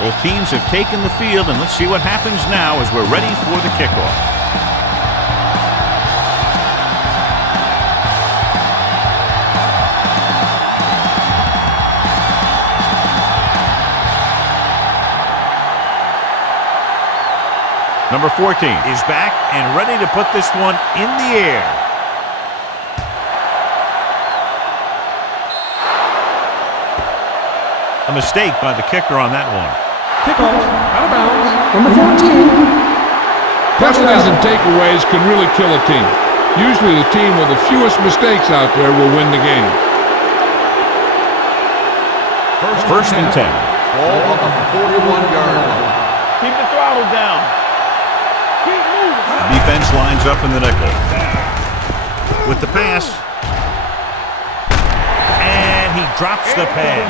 Both teams have taken the field, and let's see what happens now as we're ready for the kickoff. Number 14 is back and ready to put this one in the air. A mistake by the kicker on that one. Kickoff, out of bounds, number 14. Penalties and takeaways can really kill a team. Usually the team with the fewest mistakes out there will win the game. First and 10. Ball on the 41-yard line. Keep the throttle down. Defense lines up in the nickel. With the pass. And he drops the pass.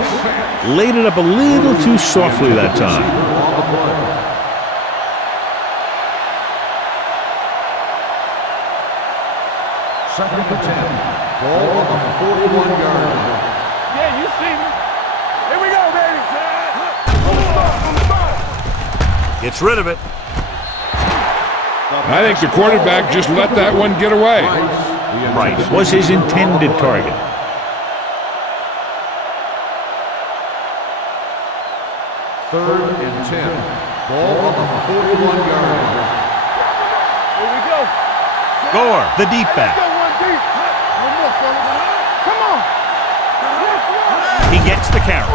Laid it up a little too softly that time. Second and 10. Ball on the 41-yard line. Yeah, you see me. Here we go, baby. Gets rid of it. I think the quarterback just let that one get away. Right, was his intended target. Third and 10. Ball on the 41-yard line. Here we go. Gore, the deep back. One more, fellas. Come on. He gets the carry.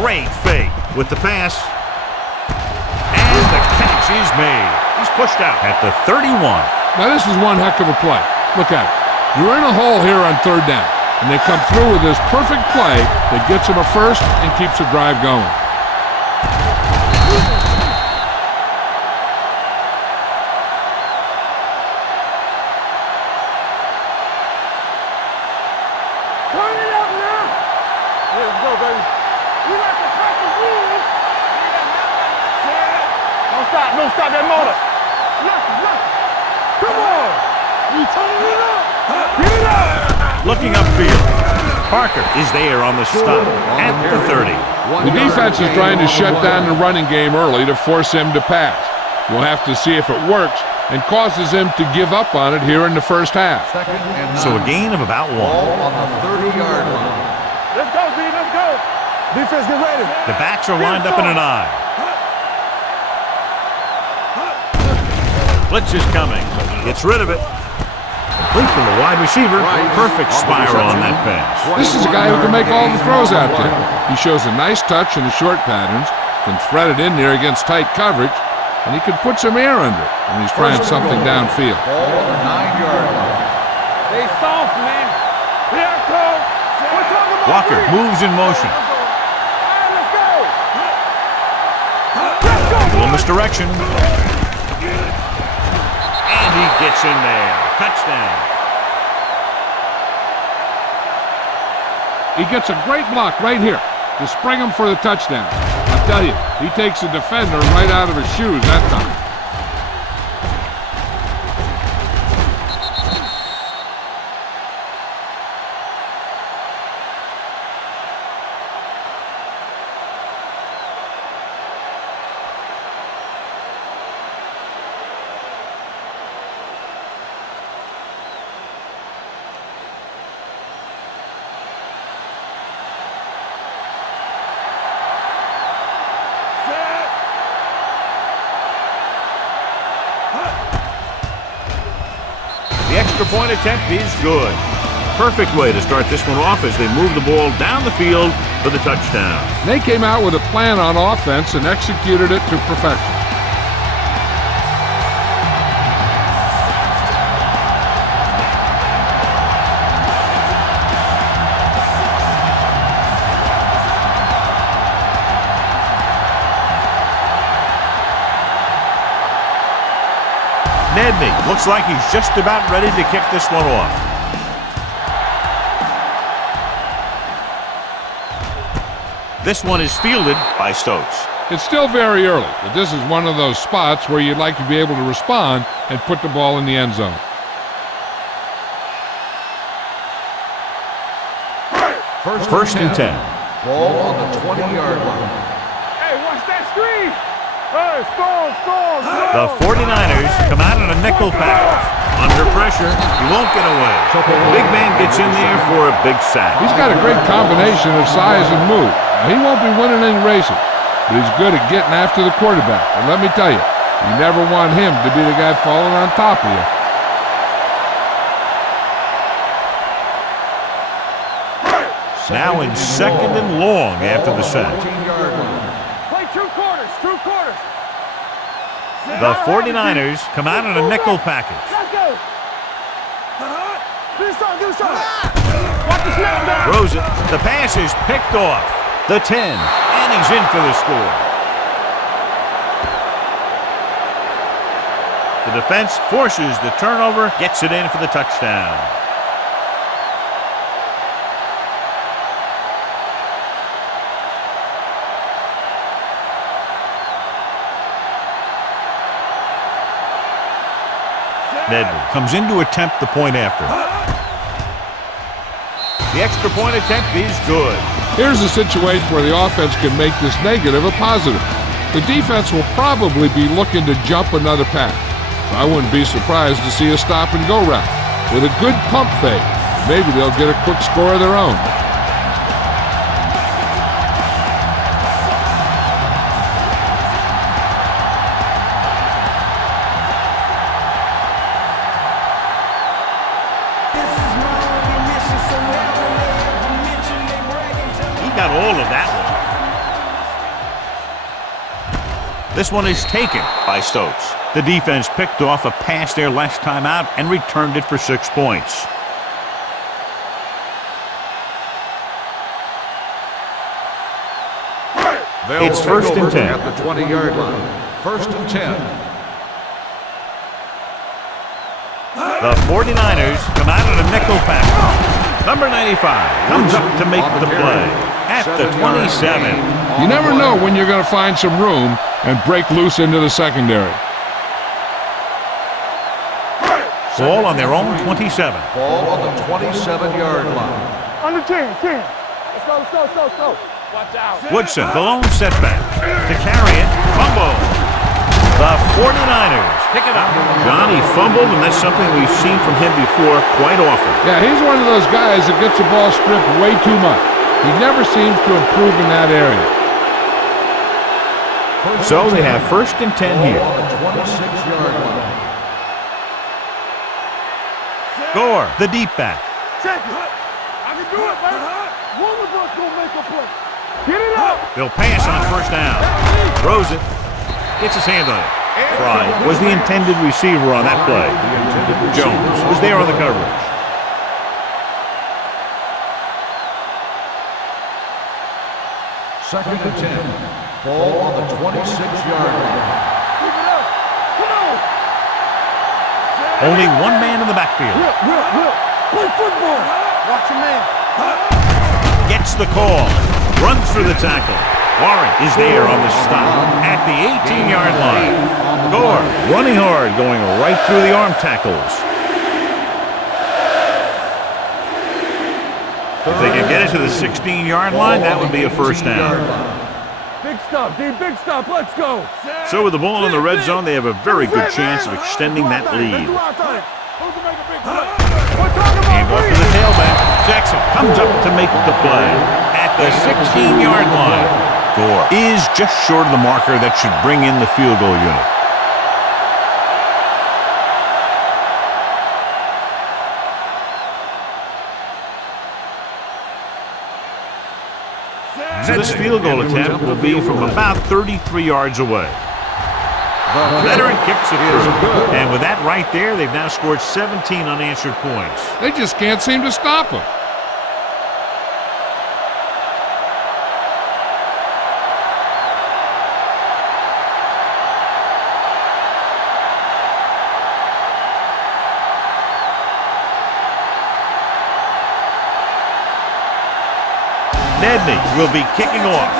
Great fake with the pass. And the catch is made. He's pushed out at the 31. Now this is one heck of a play. Look at it. You're in a hole here on third down, and they come through with this perfect play that gets them a first and keeps the drive going. Turn it up now. Let's go, baby. We like to top the rules. Don't stop that motor. Look. Come on. We turning it up. Get it up. Looking upfield. Parker is there on the stop at the 30. The defense is trying to shut down the running game early to force him to pass. We'll have to see if it works and causes him to give up on it here in the first half. Second and 9. So a gain of about Ball one. on the 30-yard line. Let's go, D. Let's go. Defense, get ready. The backs are lined up in an eye. Blitz is coming. Gets rid of it. Complete from the wide receiver. Perfect spiral on that pass. This is a guy who can make all the throws out there. He shows a nice touch in the short patterns, can thread it in there against tight coverage, and he can put some air under it when he's trying something downfield. Ball on the 9-yard line. They soft, man. Here I come. We're talking about Walker moves in motion. Let's go. A little misdirection. And he gets in there. Touchdown. He gets a great block right here to spring him for the touchdown. I tell you, he takes the defender right out of his shoes that time. The extra point attempt is good. Perfect way to start this one off as they move the ball down the field for the touchdown. They came out with a plan on offense and executed it to perfection. Nedney looks like he's just about ready to kick this one off. This one is fielded by Stokes. It's still very early, but this is one of those spots where you'd like to be able to respond and put the ball in the end zone. First and 10. Ball on the 20-yard line. Hey, watch that screen. Hey, strong. The 49ers come out in a nickel package. Under pressure, he won't get away. Big man gets in there for a big sack. He's got a great combination of size and move. Now, he won't be winning any races, but he's good at getting after the quarterback. And let me tell you, you never want him to be the guy falling on top of you. Now in second and long after the sack. Play 2 quarters. The 49ers come out in a nickel package. Let's go. Do something. Watch the snap down. Throws it. The pass is picked off. The 10. And he's in for the score. The defense forces the turnover, gets it in for the touchdown. Nedley comes in to attempt the point after. The extra point attempt is good. Here's a situation where the offense can make this negative a positive. The defense will probably be looking to jump another pass. So I wouldn't be surprised to see a stop-and-go route. With a good pump fake, maybe they'll get a quick score of their own. Got all of that one. This one is taken by Stokes. The defense picked off a pass their last time out and returned it for 6 points. It's first and 10 at the 20-yard line. First and 10. The 49ers come out in a nickel pack. Number 95 comes up to make the play at the 27. You never know when you're going to find some room and break loose into the secondary. Ball on their own 27. Ball on the 27-yard line. Under 10. Let's go. Watch out. Woodson, the lone setback. To carry it, fumble. The 49ers pick it up. Johnny fumbled, and that's something we've seen from him before quite often. Yeah, he's one of those guys that gets the ball stripped way too much. He never seems to improve in that area. So they have first and 10 here. On the 26-yard line. Gore, the deep back. Check it. I can do it, man. One of us gonna make a play. Get it up. They'll pass on first down. Throws it. Gets his hand on it. Fry was the intended receiver on that play. Jones was there on the coverage. Second and 10. Ball on the 26-yard line. Keep it up. Come on. Only one man in the backfield. Will. Play football. Watch your man. Gets the call. Runs through the tackle. Warren is there on the stop at the 18-yard line. Gore running hard, going right through the arm tackles. If they can get it to the 16-yard line, that would be a first down. Big stop, D. Big stop. Let's go. So with the ball in the red zone, they have a very good chance of extending that lead. And off to the tailback. Jackson comes up to make the play at the 16-yard line. Gore is just short of the marker that should bring in the field goal unit. So this field goal attempt will be from about 33 yards away. The veteran kicks it through. And with that right there, they've now scored 17 unanswered points. They just can't seem to stop him. Nedney will be kicking off.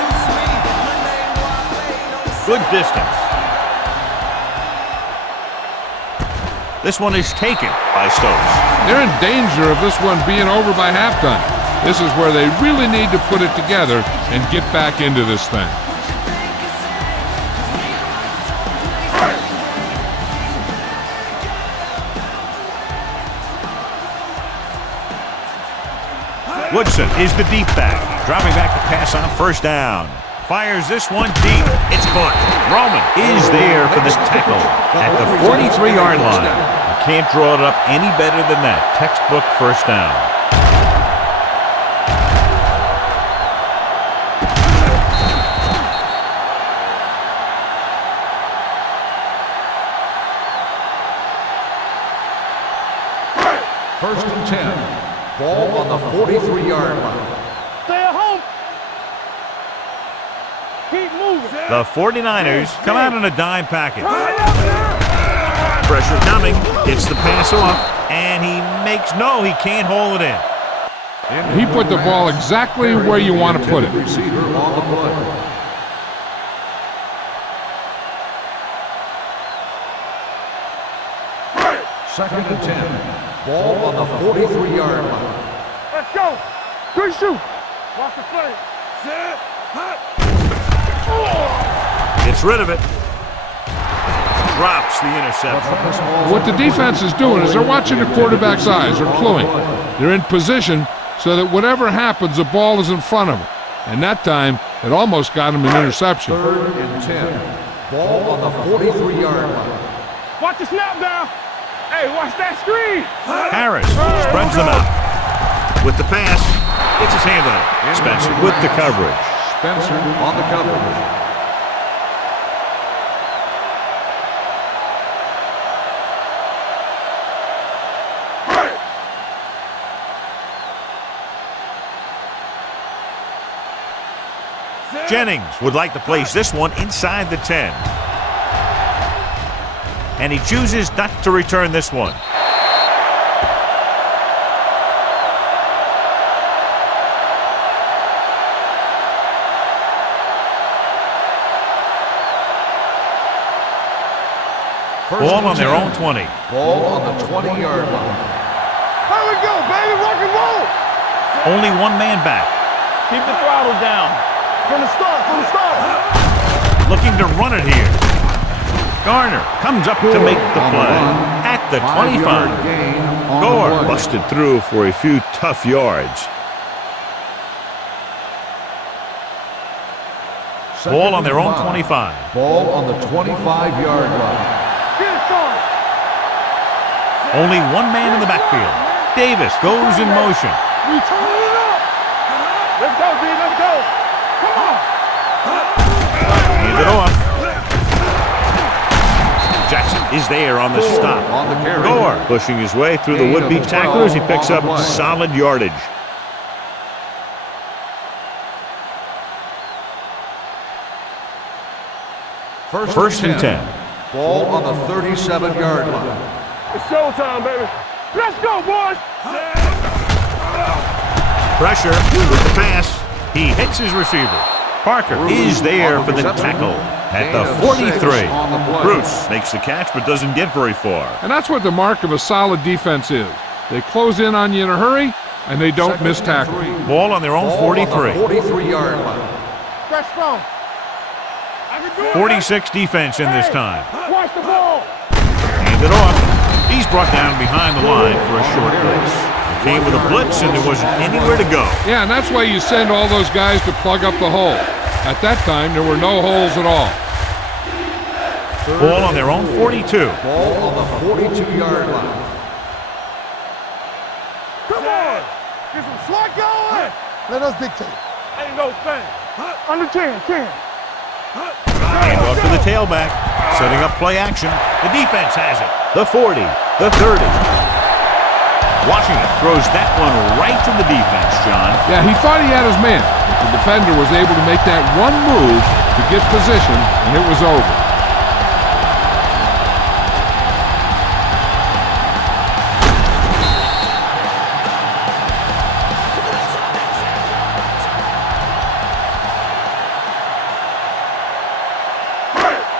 Good distance. This one is taken by Stokes. They're in danger of this one being over by halftime. This is where they really need to put it together and get back into this thing. Woodson is the deep back. Dropping back to pass on first down. Fires this one deep. It's caught. Roman is there for the tackle at the 43-yard line. You can't draw it up any better than that. Textbook first down. First and 10. Ball on the 43-yard line. Stay at home. Keep moving. The 49ers come out in a dime package. Pressure coming. Gets the pass off. And he can't hold it in. He put the ball exactly where you want to put it. Receiver on the play. Second and 10. Ball on the 43-yard line. Let's go. Good shoot. Watch the play. Set. Hot. Gets rid of it. Drops the interception. What the defense is doing is they're watching the quarterback's eyes. They're cluing. They're in position so that whatever happens, the ball is in front of them. And that time, it almost got him an interception. Third and 10. Ball on the 43-yard line. Watch the snap down. Hey, watch that screen. Harris spreads them out. With the pass, gets his hand on it. Spencer with the coverage. Spencer on the coverage. Jennings would like to place this one inside the 10. And he chooses not to return this one. Ball on their own 20. Ball on the 20-yard line. Here we go, baby. Rock and roll. Only one man back. Keep the throttle down. From the start. Looking to run it here. Garner comes up to make the play at the 25. Gore busted through for a few tough yards. Ball on their own 25. Ball on the 25-yard line. Only one man in the backfield. Davis goes in motion. We turn it up. Let's go, D. Let's go. Come on. Hand it off. Jackson is there on the stop. On the carry. Gore pushing his way through the would-be tacklers. He picks up solid yardage. First and 10. Ball on the 37-yard line. It's showtime, baby. Let's go, boys. Pressure with the pass. He hits his receiver. Parker is there for the tackle at the 43. Bruce makes the catch but doesn't get very far. And that's what the mark of a solid defense is. They close in on you in a hurry, and they don't miss tackle. Ball on their own 43. 43-yard line. Stretch strong. 46 defense in this time. Watch the ball. Hand it off. He's brought down behind the line for a short blitz. It came with a blitz and there wasn't anywhere to go. Yeah, and that's why you send all those guys to plug up the hole. At that time, there were no holes at all. Ball on their own 42. Ball on the 42-yard line. Come on. Get some slack going. Let us dictate. Ain't no thing. Under 10. Hand off to the tailback. Setting up play action. The defense has it. The 40. The 30. Washington throws that one right to the defense, John. Yeah, he thought he had his man. But the defender was able to make that one move to get position, and it was over.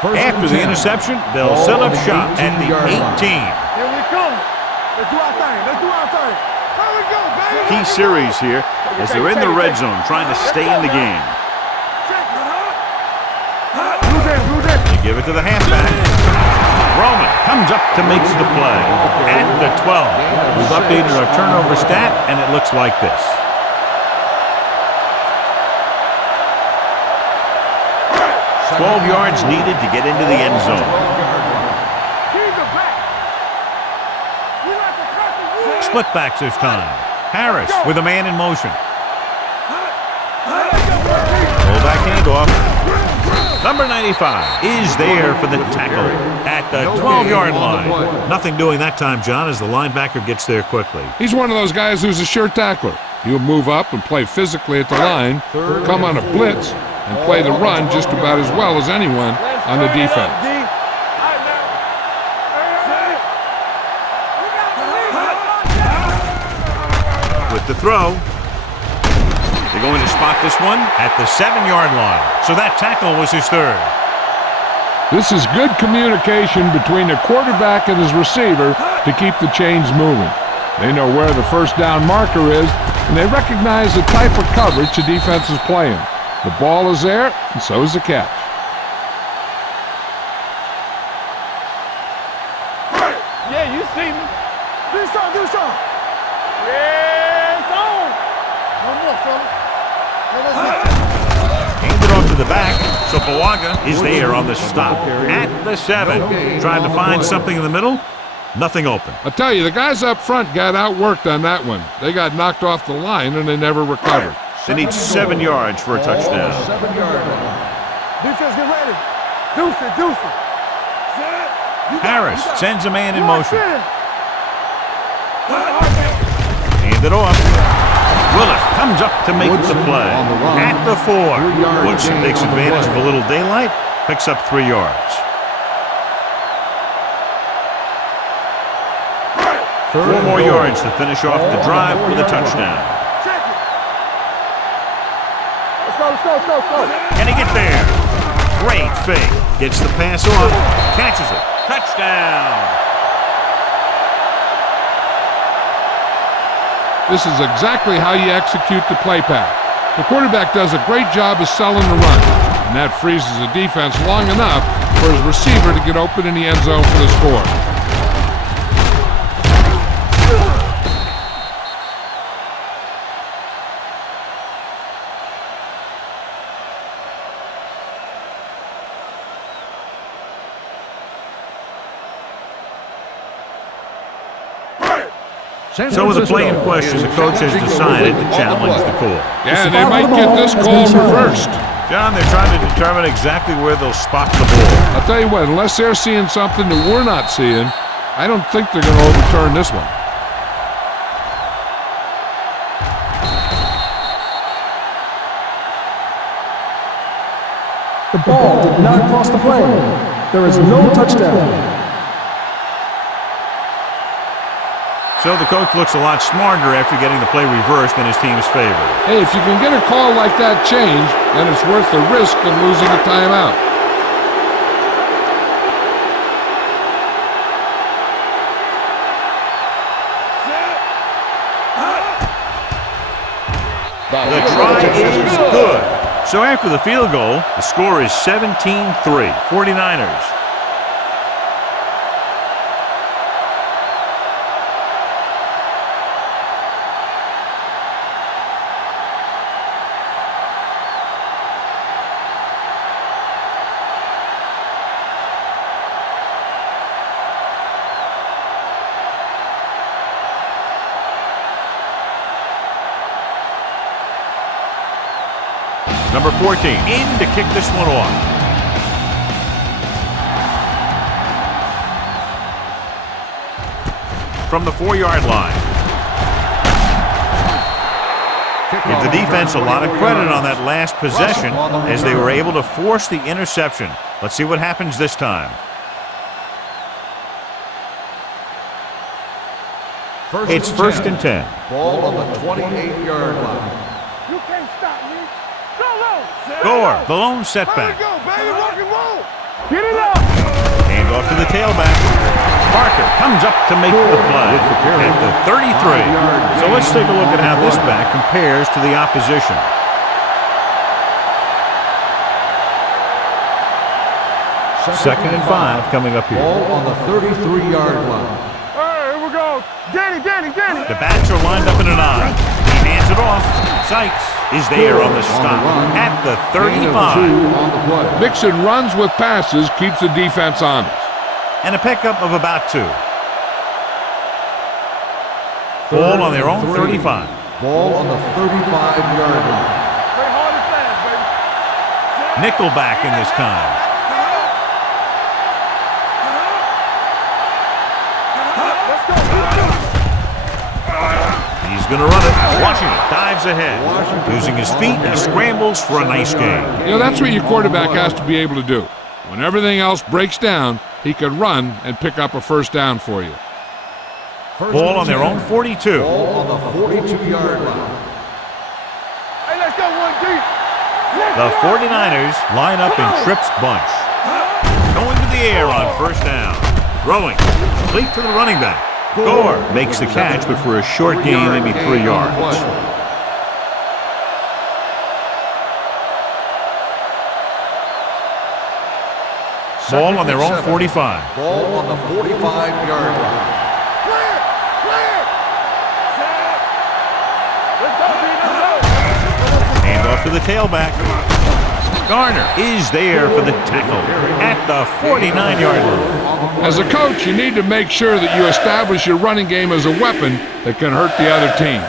After the interception, they'll set up shop at the 18. Here we come. Let's do our thing. Here we go, baby. Key series here as they're in the red zone trying to stay in the game. You give it to the halfback. Roman comes up to make the play at the 12. We've updated our turnover stat, and it looks like this. 12 yards needed to get into the end zone. Split backs this time. Harris with a man in motion. Fullback handoff. Number 95 is there for the tackle at the 12-yard line. Nothing doing that time, John, as the linebacker gets there quickly. He's one of those guys who's a sure tackler. He'll move up and play physically at the line, come on a blitz, and play the run just about as well as anyone on the defense. With the throw. They're going to spot this one at the 7-yard line. So that tackle was his third. This is good communication between the quarterback and his receiver to keep the chains moving. They know where the first down marker is, and they recognize the type of coverage the defense is playing. The ball is there, and so is the catch. Yeah, you see me. Do something. Yeah, it's on. One more, fella. Handed off to the back, so Pawaga is there on the stop at the 7. Trying to find something in the middle. Nothing open. I tell you, the guys up front got outworked on that one. They got knocked off the line, and they never recovered. They need 7 yards for a touchdown. 7-yard line. Defense, get ready. Deuce it. Harris sends a man in motion. Handed off. Willis comes up to make the play at the 4. Woodson takes advantage of a little daylight, picks up 3 yards. 4 more yards to finish off the drive with a touchdown. Let's go. Can he get there? Great fake. Gets the pass off, catches it. Touchdown. This is exactly how you execute the play pass. The quarterback does a great job of selling the run, and that freezes the defense long enough for his receiver to get open in the end zone for the score. So with the play in question, the coach has decided to challenge the call. Yeah, they might get this call reversed. John, they're trying to determine exactly where they'll spot the ball. I'll tell you what, unless they're seeing something that we're not seeing, I don't think they're going to overturn this one. The ball did not cross the plane. There is no touchdown. So the coach looks a lot smarter after getting the play reversed in his team's favor. Hey, if you can get a call like that changed, then it's worth the risk of losing a timeout. The try is good. So after the field goal, the score is 17-3, 49ers. Number 14 in to kick this one off. From the 4-yard line. Give the defense a lot of credit on that last possession as they were able to force the interception. Let's see what happens this time. It's first and 10. Ball on the 28-yard line. You can't stop me. Gore, the lone setback. Go, baby, rock and roll. Get it up. Hand off to the tailback. Parker comes up to make the play at the 33. So let's take a look at how this back compares to the opposition. Second and 5 coming up here. Ball on the 33-yard line. All right, here we go. Danny. The backs are lined up in an I. He hands it off. Sykes. is there on the stop at the 35. Mixing runs with passes keeps the defense honest. And a pickup of about 2. Ball on their own 35. Ball on the 35-yard line. Play hard and fast, baby. Nickelback in this time. Let's go. He's going to run it. Washington dives ahead. Using his feet, he scrambles for a nice gain. You know, that's what your quarterback has to be able to do. When everything else breaks down, he can run and pick up a first down for you. Ball on their own 42. Ball on the 42-yard line. Hey, let's go one deep. The 49ers line up in trips bunch. Going to the air on first down. Throwing. Complete to the running back. Gore makes the catch, but for a short gain, maybe 3 yards. Ball on their own 45. Ball on the 45-yard line. Clear. Set. Let's go, B. Let's go. Hand off to the tailback. Garner is there for the tackle at the 49-yard line. As a coach, you need to make sure that you establish your running game as a weapon that can hurt the other team.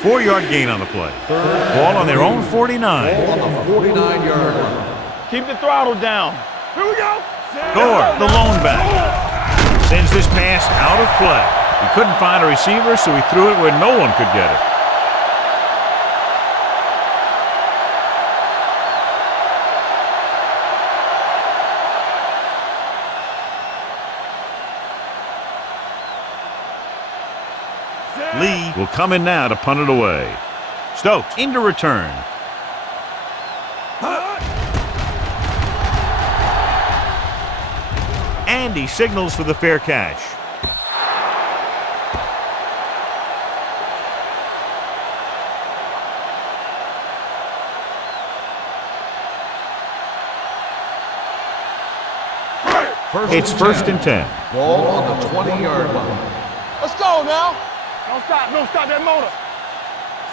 4-yard gain on the play. Ball on their own 49. Ball on the 49-yard line. Keep the throttle down. Here we go. Gore, the lone back, sends this pass out of play. He couldn't find a receiver, so he threw it where no one could get it. Lee will come in now to punt it away. Stokes into return. And he signals for the fair catch. It's first and 10. Ball on the 20-yard line. Let's go now. Don't stop that motor.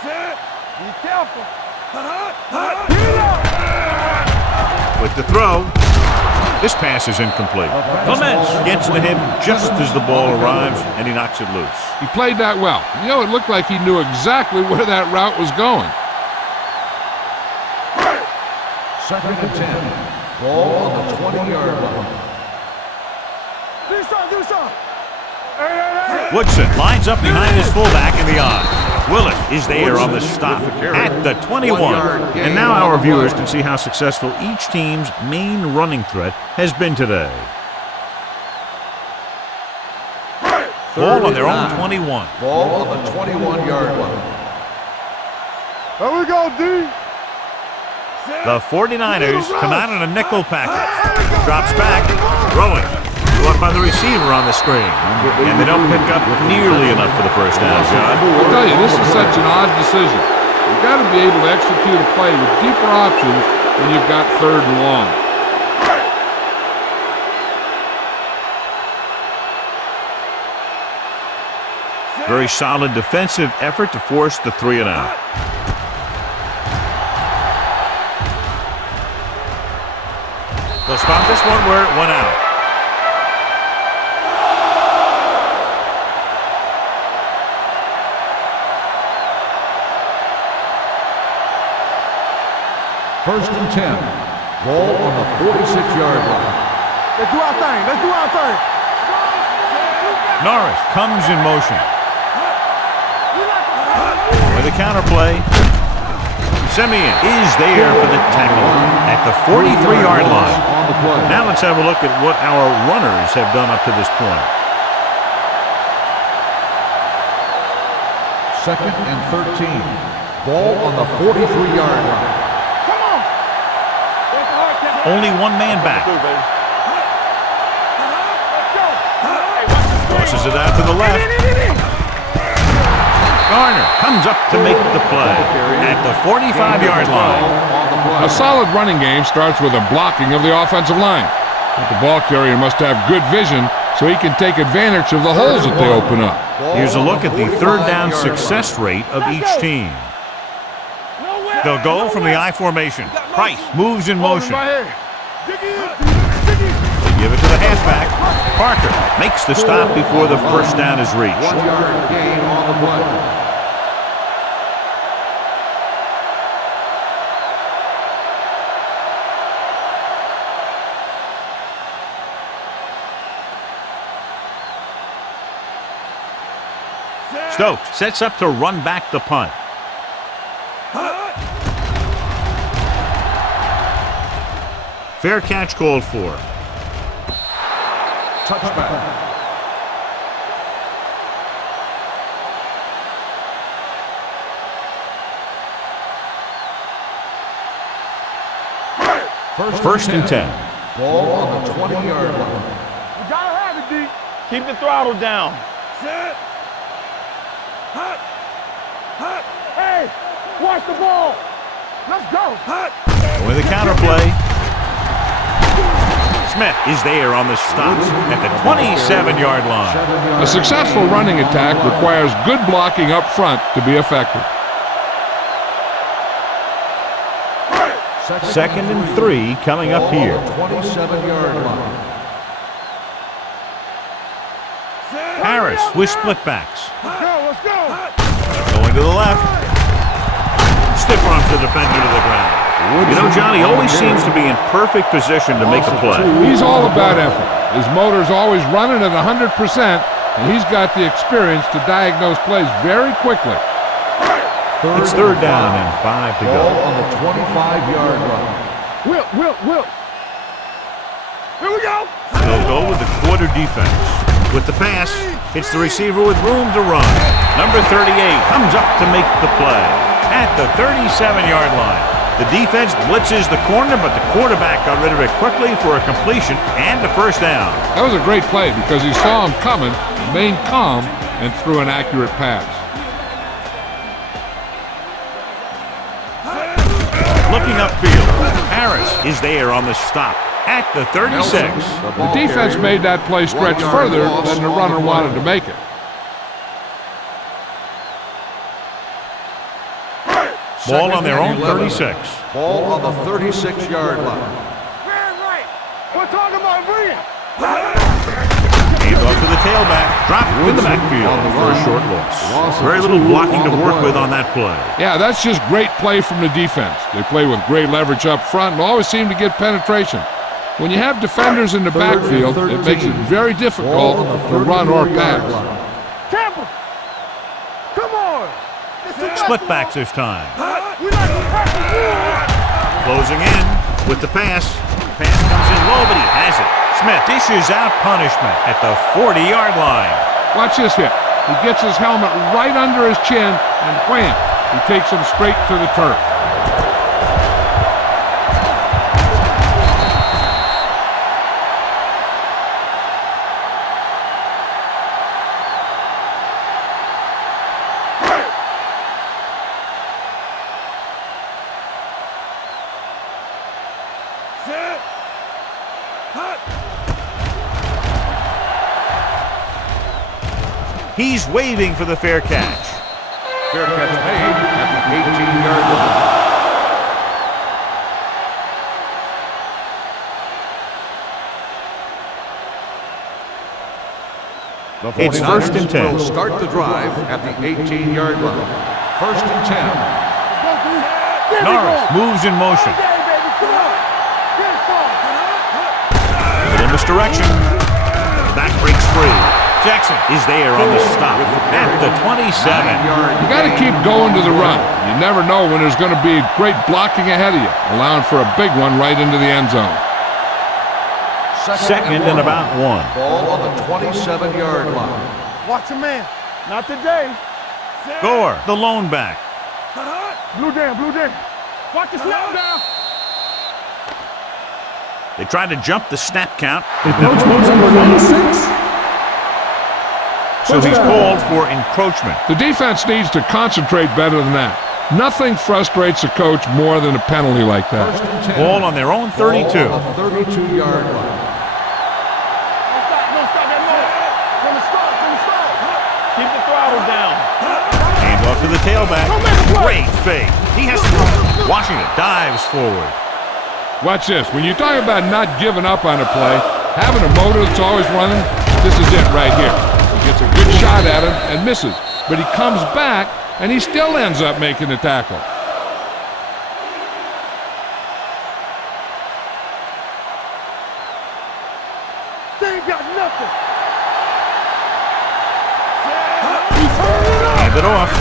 Set. Be careful. Get up. With the throw. This pass is incomplete. Clements gets to him just as the ball arrives, and he knocks it loose. He played that well. You know, it looked like he knew exactly where that route was going. Second and 10. Ball on the 20-yard line. Do something. Woodson lines up behind his fullback in the eye. Willis is there on the stop at the 21. And now our viewers can see how successful each team's main running threat has been today. Ball on their own 21. Ball on the 21-yard line. There we go, D. The 49ers come out in a nickel package. Drops back, throwing. Up by the receiver on the screen. And they don't pick up nearly enough for the first down, John. I'll tell you, this is such an odd decision. You've got to be able to execute a play with deeper options when you've got 3rd and long. Very solid defensive effort to force the 3 and out. They'll spot this one where it went out. First and 10. Ball on the 46-yard line. Let's do our thing. Norris comes in motion. With a counterplay. Simeon is there for the tackle at the 43-yard line. Now let's have a look at what our runners have done up to this point. Second and 13. Ball on the 43-yard line. Only one man back. Tosses it out to the left. Garner comes up to make the play at the 45-yard line. A solid running game starts with a blocking of the offensive line. But the ball carrier must have good vision so he can take advantage of the holes that they open up. Here's a look at the 3rd down success rate of each team. They'll go from the I formation. Price moves in motion. Right here. Dig in. Dig in. They give it to the halfback. Parker makes the stop before the first down is reached. 1 yard gain on the play. Stokes sets up to run back the punt. Fair catch called for. Touchback. First and 10. Ball on the 20-yard line. You gotta have it, D. Keep the throttle down. Set. Hot. Hot. Hey, watch the ball. Let's go. Hot. With the counter play. Smith is there on the stop at the 27-yard line. A successful running attack requires good blocking up front to be effective. Second and 3 coming up here. 27-yard line. Harris with split backs. Let's go. Going to the left. Stiff arms the defender to the ground. You know, John, he always seems to be in perfect position to make a play. He's all about effort. His motor's always running at 100%, and he's got the experience to diagnose plays very quickly. It's third down and 5 to go. Ball on the 25-yard line. Will. Here we go. They'll go with the quarter defense. With the pass, it's the receiver with room to run. Number 38 comes up to make the play at the 37-yard line. The defense blitzes the corner, but the quarterback got rid of it quickly for a completion and a first down. That was a great play because he saw him coming, remained calm, and threw an accurate pass. Looking upfield, Harris is there on the stop at the 36. The defense made that play stretch further than the runner wanted to make it. Ball on their own 36. Ball on the 36-yard line. Man, right. We're talking about bringing. Hands off to the tailback. Dropped in the backfield for a short loss. Very little blocking to work with on that play. Yeah, that's just great play from the defense. They play with great leverage up front and always seem to get penetration. When you have defenders in the backfield, it makes it very difficult to run or pass. Tampa. Come on. Split backs this time. We like to practice. Closing in with the pass. Pass comes in low, but he has it. Smith dishes out punishment at the 40-yard line. Watch this hit. He gets his helmet right under his chin, and wham, he takes him straight to the turf. He's waving for the fair catch. Fair catch made at the 18-yard line. It's first and 10. Will start the drive at the 18-yard line. First and 10. Norris moves in motion. Little misdirection. Back breaks free. Jackson is there on the stop at the 27. You got to keep going to the run. You never know when there's going to be great blocking ahead of you, allowing for a big one right into the end zone. Second and about 1. Ball on the 27-yard line. Watch a man. Not today. Gore, the lone back. Blue down. Watch the snap down. They tried to jump the snap count. Encroachment number 96. So he's called for encroachment. The defense needs to concentrate better than that. Nothing frustrates a coach more than a penalty like that. Ball on their own 32. Ball on the 32-yard line. No, stop that motor. From the start. Keep the throttle down. Hand off to the tailback. Great fake. He has to Washington dives forward. Watch this. When you talk about not giving up on a play, having a motor that's always running, this is it right here. He gets a good shot at him and misses, but he comes back and he still ends up making the tackle. They ain't got nothing. Hand it off.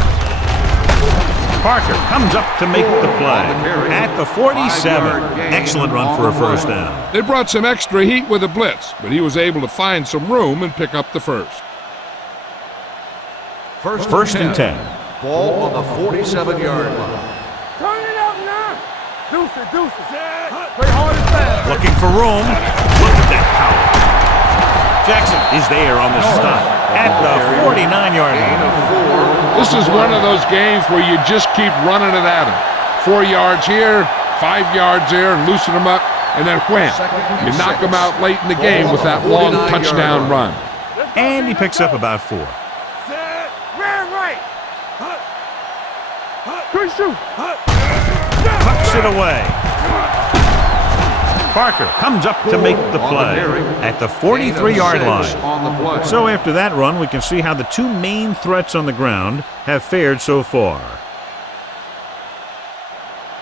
Parker comes up to make the play at the 47. Excellent run for a first down. They brought some extra heat with a blitz, but he was able to find some room and pick up the first. First and 10. Ball on the 47-yard line. Turn it up now. Deuces. Play hard and fast. Looking for room. Look at that power. Jackson is there on the stop at the 49-yard line. This is one of those games where you just keep running it at him. 4 yards here, 5 yards there, loosen him up, and then wham. You knock him out late in the game with that long touchdown run. And he picks up about 4. Ran right. Good shoot. Tucks it away. Parker comes up to make the play at the 43-yard line. So after that run, we can see how the two main threats on the ground have fared so far.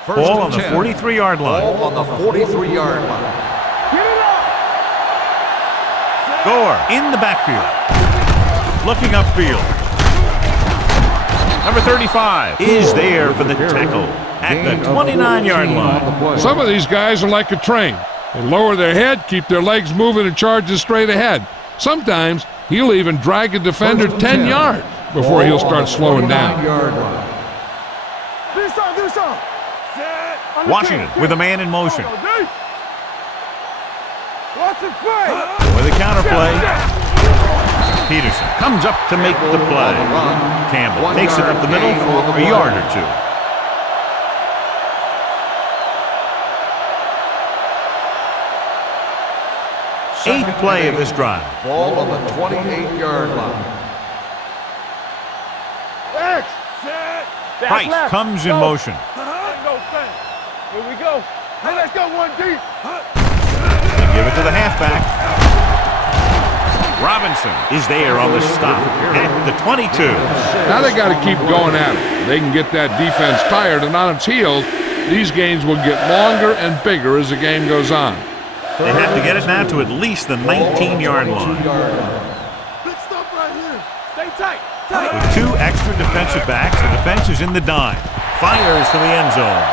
Ball on the 43-yard line. Ball on the 43-yard line. Get it up. Gore in the backfield. Looking upfield. Number 35 is there for the tackle at the 29-yard line. Some of these guys are like a train. They lower their head, keep their legs moving, and charges straight ahead. Sometimes he'll even drag a defender 10 yards before he'll start slowing down. Do some. Washington with a man in motion. Watch it play. With a counter play. Peterson comes up to make the play. Campbell takes it up the middle for a yard or two. Eighth play of this drive. Ball on the 28-yard line. X. Price comes in motion. Here we go. Hey, let's go one deep. They give it to the halfback. Robinson is there on the stop at the 22. Now they got to keep going at it. They can get that defense tired and on its heels. These games will get longer and bigger as the game goes on. They have to get it now to at least the 19-yard line. Big stuff right here. Stay tight. With two extra defensive backs, the defense is in the dime. Fires to the end zone.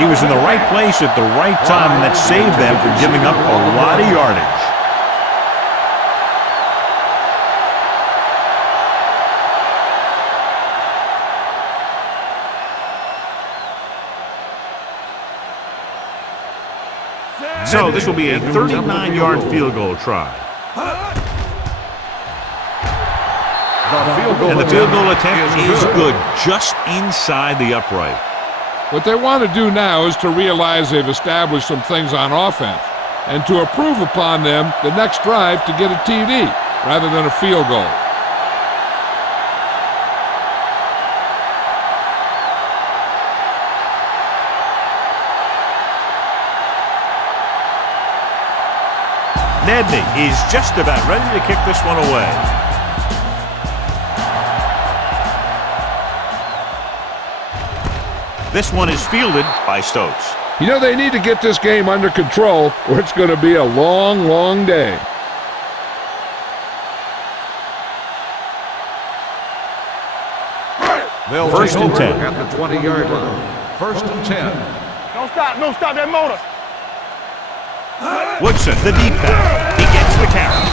He was in the right place at the right time, and that saved them from giving up a lot of yardage. So this will be a 39-yard field goal try. And the field goal attempt is good, just inside the upright. What they want to do now is to realize they've established some things on offense and to improve upon them the next drive to get a TD rather than a field goal. Nedney is just about ready to kick this one away. This one is fielded by Stokes. You know, they need to get this game under control or it's going to be a long, long day. They'll First and 10 at the 20-yard line. First and 10. Don't stop that motor. Woodson, the deep back. He gets the carry.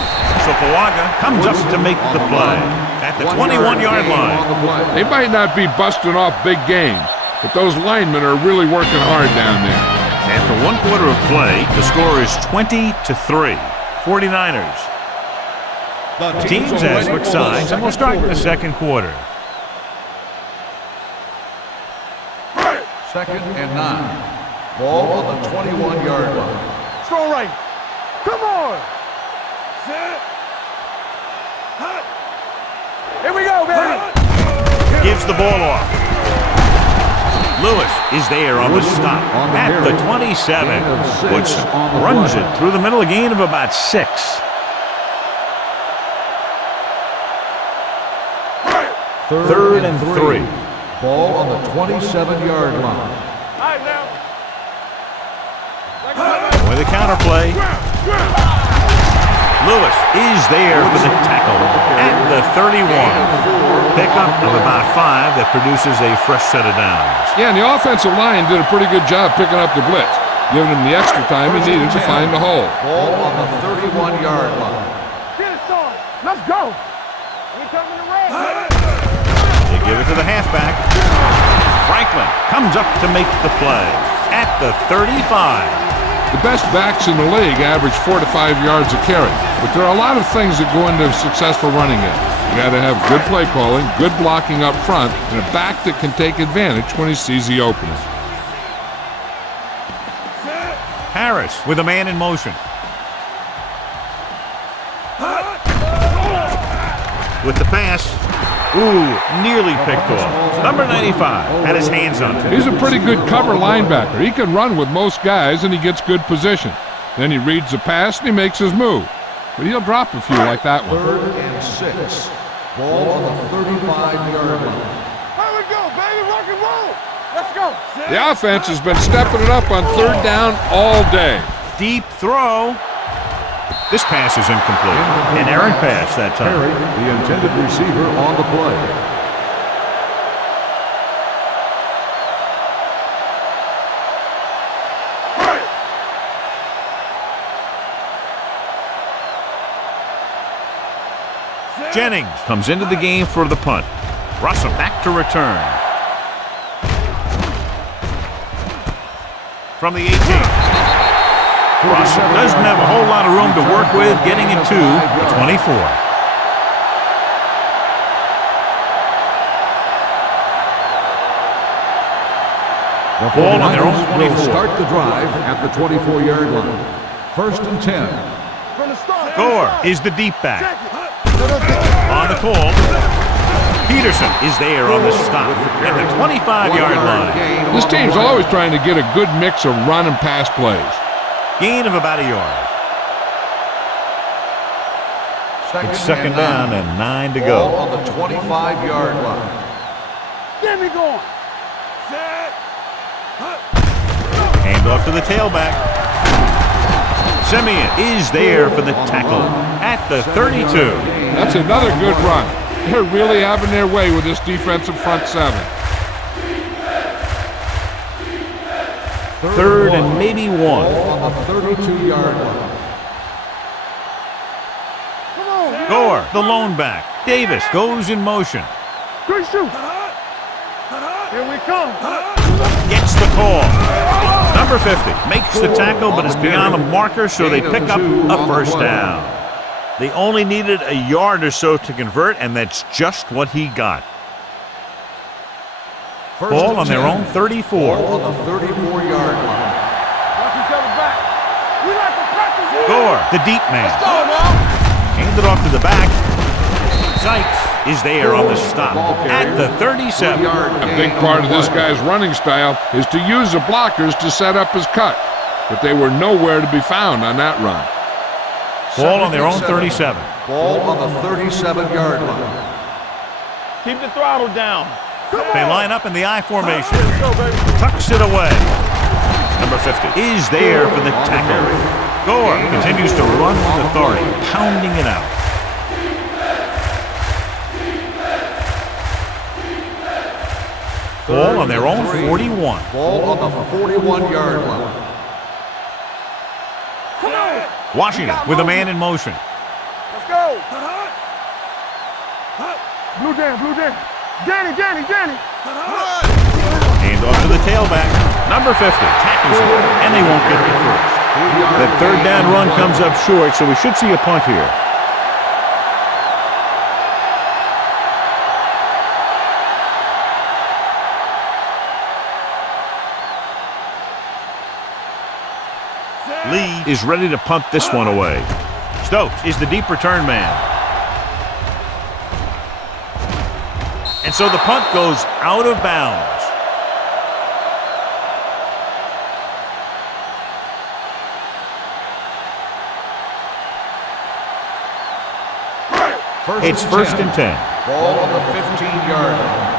So Kawaga comes up to make the play at the 21-yard line. They might not be busting off big games, but those linemen are really working hard down there. After one quarter of play, the score is 20-3. 49ers. Teams have switched sides, and we'll start in the second quarter. Second and 9. Ball on the 21-yard line. Let's go right. Come on. Here we go, baby. Gives the ball off. Lewis is there on the stop at the 27, which runs it through the middle, a gain of about 6. Third and 3. Ball on the 27-yard line. With a counterplay. Lewis is there for the tackle at the 31. Pickup of about 5 that produces a fresh set of downs. Yeah, and the offensive line did a pretty good job picking up the blitz, giving him the extra time he needed to find the hole. Ball on the 31-yard line. Get it, son. Let's go. We coming to red. They give it to the halfback. Franklin comes up to make the play at the 35. The best backs in the league average 4 to 5 yards a carry, but there are a lot of things that go into a successful running game. You got to have good play calling, good blocking up front, and a back that can take advantage when he sees the opening. Harris with a man in motion. With the pass. Ooh, nearly picked off. Number 95 had his hands on it. He's a pretty good cover linebacker. He can run with most guys, and he gets good position. Then he reads the pass, and he makes his move. But he'll drop a few like that one. 3rd and 6. Ball on the 35-yard line. Here we go, baby. Rock and roll. Let's go. The offense has been stepping it up on 3rd down all day. Deep throw. This pass is incomplete. An errant pass that time. Perry, the intended receiver, on the play. Jennings comes into the game for the punt. Russell back to return. From the 18. Russell doesn't have a whole lot of room to work with, getting it to the 24. The ball on their own 24. Start the drive at the 24-yard line. 1st and 10. From the start. Gore is the deep back. On the call. Peterson is there on the stop at the 25-yard line. This team's always trying to get a good mix of run and pass plays. Gain of about a yard. It's 2nd down and 9 to go. Ball on the 25-yard line. Get me going. Hand off to the tailback. Simeon is there for the tackle at the 32. That's another good run. They're really having their way with this defensive front 7. 3rd and maybe 1. Ball on the 32-yard line. Gore, the lone back. Davis goes in motion. Good shoot. Here we come. Gets the call. Number 50 makes the tackle, but is beyond the marker, so they pick up a first down. They only needed a yard or so to convert, and that's just what he got. Ball on their own 34. Ball on the 34-yard line. Watch each other back. We like to practice here. Gore, the deep man. Let's go now. Handed off to the back. Sykes is there on the stop at the 37. A big part of this guy's running style is to use the blockers to set up his cut, but they were nowhere to be found on that run. Ball on their own 37. Ball on the 37-yard line. Keep the throttle down. They line up in the I formation. Tucks it away. Number 50 is there for the tackle. Gore continues to run with authority, pounding it out. Ball on their own 41. Ball on the 41-yard line. Washington with a man in motion. Let's go. Blue down. Danny. Hand off to the tailback. Number 50 tackles him, and they won't get the first. That 3rd down run comes up short, so we should see a punt here. Lee is ready to punt this one away. Stokes is the deep return man. And so the punt goes out of bounds. It's first and 10. Ball on the 15-yard line.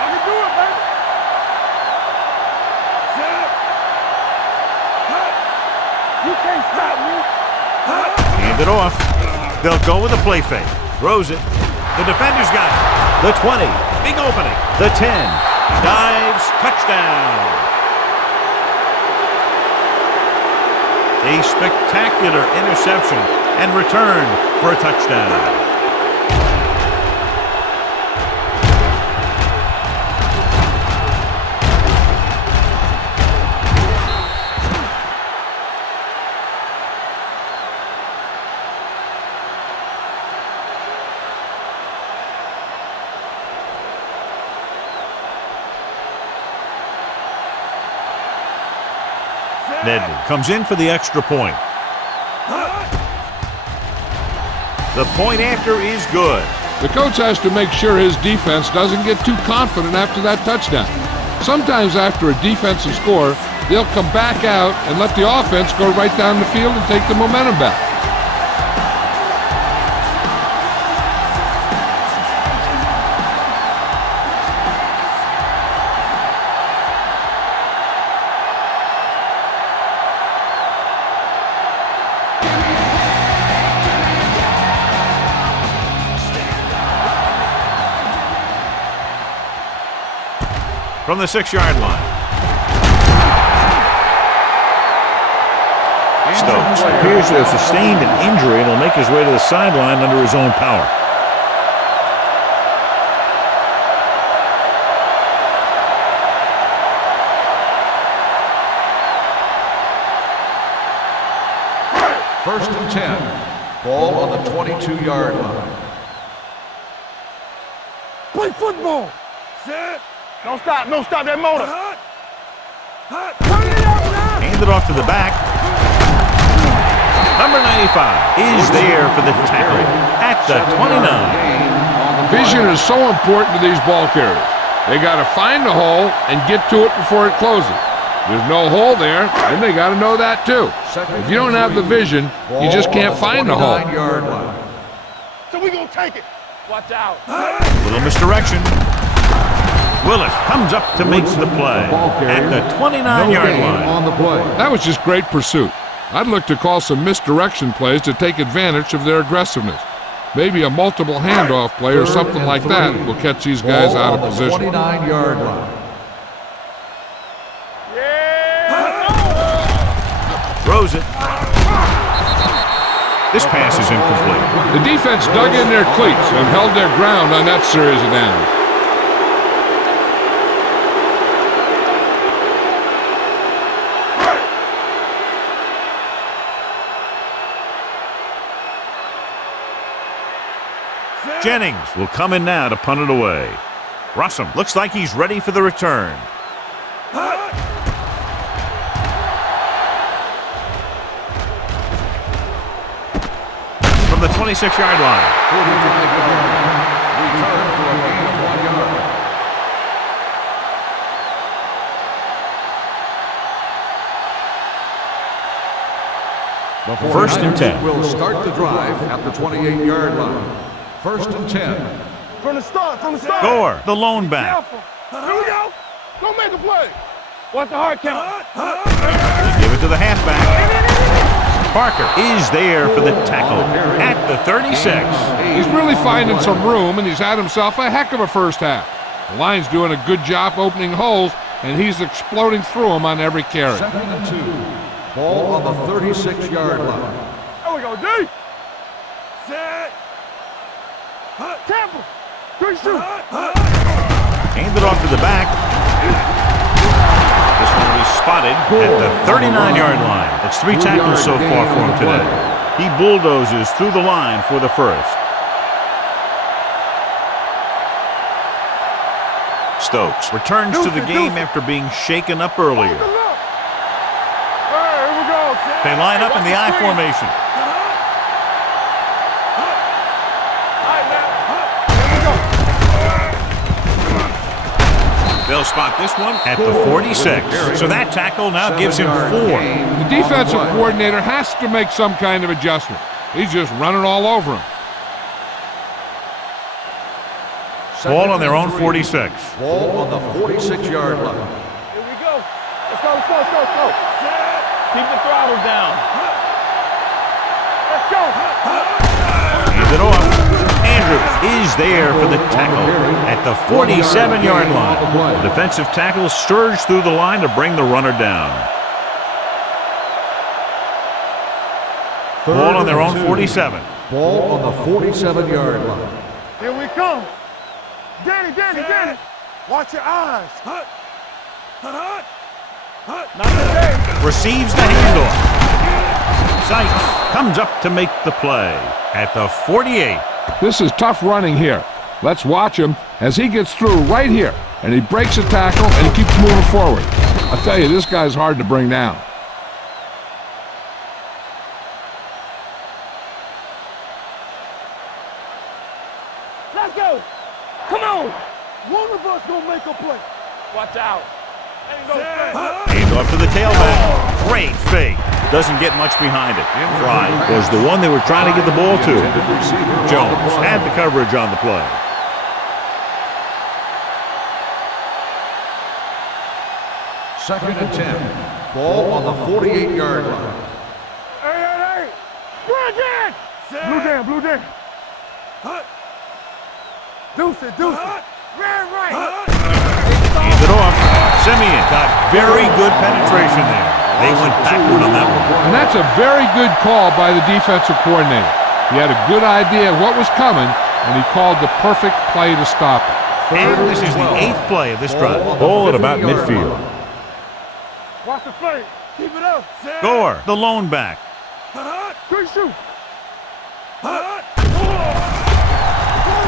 I can do it, baby. Set. Hut. You can't stop me. Hut. Hand it off. They'll go with a play fake. Throws it. The defender's got it. The 20. Big opening. The 10. Dives. Touchdown. A spectacular interception and return for a touchdown. Nedley comes in for the extra point. The point after is good. The coach has to make sure his defense doesn't get too confident after that touchdown. Sometimes after a defensive score, they'll come back out and let the offense go right down the field and take the momentum back. From the 6-yard line. Stokes appears to have sustained an injury and will make his way to the sideline under his own power. First and 10. Ball on the 22-yard line. Play football. Set. Don't stop that motor. Turn it up now. Hand it off to the back. Number 95 is there for the tackle at the 29. Vision is so important to these ball carriers. They got to find the hole and get to it before it closes. There's no hole there, and they got to know that too. If you don't have the vision, you just can't find the hole. So we gonna take it. Watch out. Little misdirection. Willis comes up to make the play at the 29-yard line. That was just great pursuit. I'd look to call some misdirection plays to take advantage of their aggressiveness. Maybe a multiple handoff play or something like that will catch these guys out of position. 29-yard line. Throws it. This pass is incomplete. The defense dug in their cleats and held their ground on that series of downs. Jennings will come in now to punt it away. Russell looks like he's ready for the return. From the 26-yard line. 45-yard line. Return for a gain of 1 yard. First and 10. Will start the drive at the 28-yard line. First and 10. From the start. Gore, the lone back. Here we go. Don't make a play. What's the hard count? They give it to the halfback. Parker is there for the tackle at the 36. He's really finding some room, and he's had himself a heck of a first half. The line's doing a good job opening holes, and he's exploding through them on every carry. Second and 2. Ball on the 36-yard line. There we go, D. Set. Tampa. 3 shoot. Hand it off to the back. This one will be spotted at the 39-yard line. That's 3 tackles so far for him today. He bulldozes through the line for the first. Stokes returns to the game after being shaken up earlier. They line up in the I formation. They'll spot this one at the 46. So that tackle now gives him 4. The defensive coordinator has to make some kind of adjustment. He's just running all over him. Ball on their own 46. Ball on the 46-yard line. Here we go. Let's go, let's go, let's go, let's go. Keep the throttle down. Let's go. Hands it off. Andrews is there for the tackle at the 47-yard line. The defensive tackle surged through the line to bring the runner down. Ball on their own 47. Ball on the 47-yard line. Here we come. Danny, Danny, Danny. Watch your eyes. Not today. Receives the handoff. Sykes comes up to make the play at the 48. This is tough running here. Let's watch him as he gets through right here. And he breaks a tackle and he keeps moving forward. I'll tell you, this guy's hard to bring down. Let's go. Come on. One of us gonna make a play. Watch out. Handoff to the tailback. Great fake. Doesn't get much behind it. Fry was the one they were trying to get the ball to. Jones had the coverage on the play. Second and 10. Ball on the 48-yard line. Hey. Run, Dan. Blue Dan. Deuce it. Ran right. Hands it off. Simeon got very good penetration there. They went backward on that one. And that's a very good call by the defensive coordinator. He had a good idea of what was coming, and he called the perfect play to stop it. And this is the 8th play of this drive. Ball at about midfield. Watch the play. Keep it up. Gore, the lone back. Quick shoot.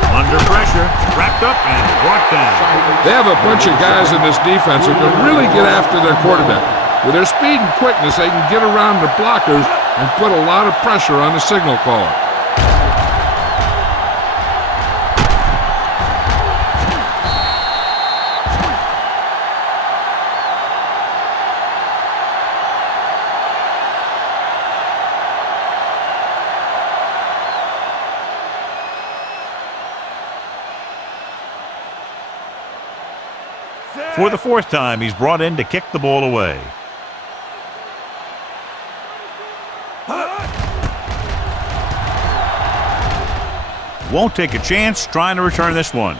Under pressure, wrapped up and brought down. They have a bunch of guys in this defense who can really get after their quarterback. With their speed and quickness, they can get around the blockers and put a lot of pressure on the signal caller. For the 4th time, he's brought in to kick the ball away. Won't take a chance trying to return this one.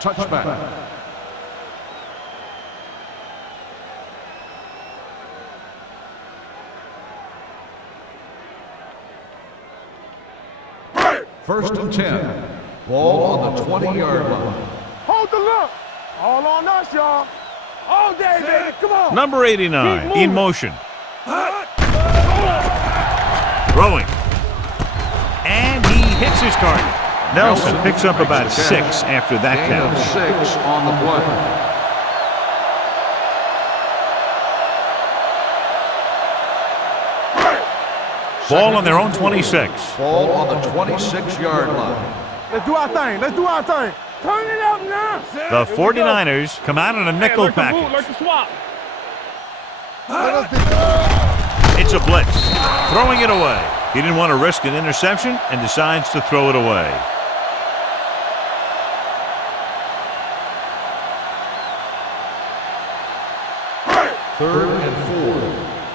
Touchback. First and 10. Ball on the 20-yard line. Hold the look. All on us, y'all. All day, baby. Come on. Number 89 in motion. Throwing. And he hits his target. Nelson picks up about 6 after that count. 6 on the play. Ball on their own 26. Ball on the 26-yard line. Let's do our thing. Turn it up now. The 49ers come out in a nickel package. Like the swap. It's a blitz. Throwing it away. He didn't want to risk an interception and decides to throw it away. Third and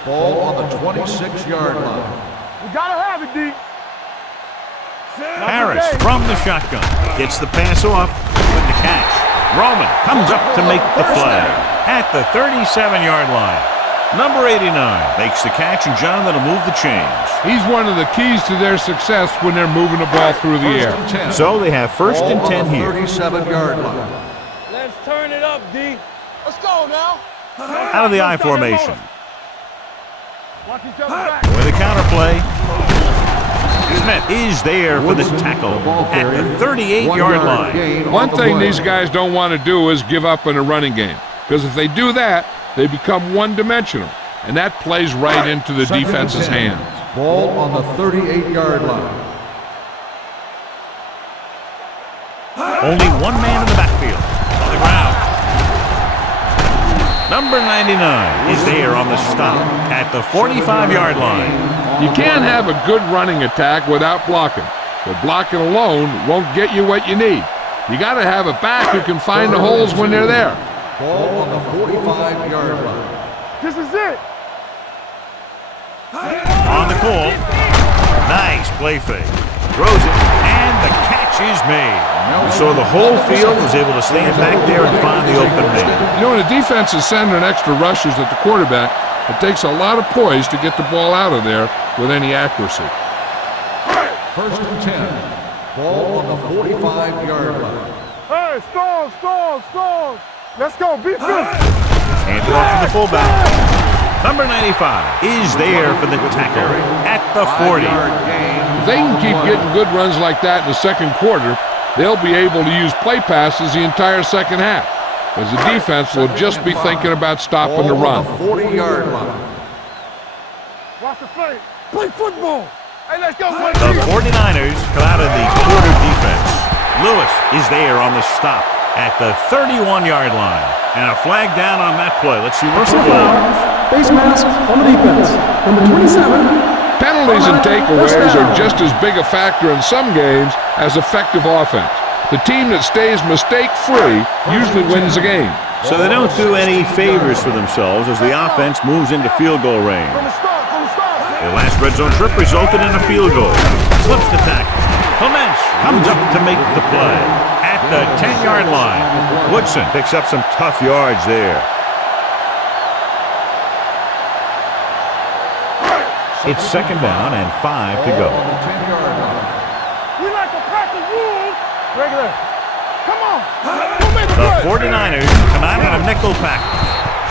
4. Ball on the 26-yard line. We gotta have it, D. Harris from the shotgun gets the pass off with the catch. Roman comes up to make the play at the 37-yard line. Number 89 makes the catch, and John, that'll move the chains. He's one of the keys to their success when they're moving the ball through the air. So they have first and 10 here. 37-yard line. Let's turn it up, D. Let's go now. Out of the I formation. Watch each other back. With a counterplay. Smith is there for the tackle at the 38-yard line. One thing these guys don't want to do is give up in a running game, because if they do that, they become one-dimensional, and that plays right into the defense's hands. Ball on the 38-yard line. Only one man in the backfield on the ground. Number 99 is there on the stop at the 45-yard line. You can't have a good running attack without blocking. but blocking alone won't get you what you need. You got to have a back who can find the holes when they're there. Ball on the 45-yard line. This is it. On the call. Nice play fake. Throws it, and the catch is made. So the whole field was able to stand back there and find the open man. You know, when a defense is sending extra rushers at the quarterback, it takes a lot of poise to get the ball out of there with any accuracy. First and 10. Ball on the 45-yard line. Hey, stall. Let's go, beat this. Hand it off to the fullback. Number 95 is there for the tackle at the 40. If they can keep getting good runs like that in the second quarter, they'll be able to use play passes the entire second half, as the defense will just be thinking about stopping the run. 40-yard line. Watch the fake. Play football. Hey, let's go. The 49ers come out of the quarter defense. Lewis is there on the stop at the 31-yard line. And a flag down on that play. Let's see what's the ball. Face mask on the defense. Number 27. Penalties and takeaways are just as big a factor in some games as effective offense. The team that stays mistake-free usually wins the game. So they don't do any favors for themselves as the offense moves into field goal range. From the start. Their last red zone trip resulted in a field goal. Slips the tackle. Clements comes up to make the play at the 10-yard line. Woodson picks up some tough yards there. It's second down and 5 to go. We like to crack the rules. Regular. Come on. The 49ers come out in a nickel package.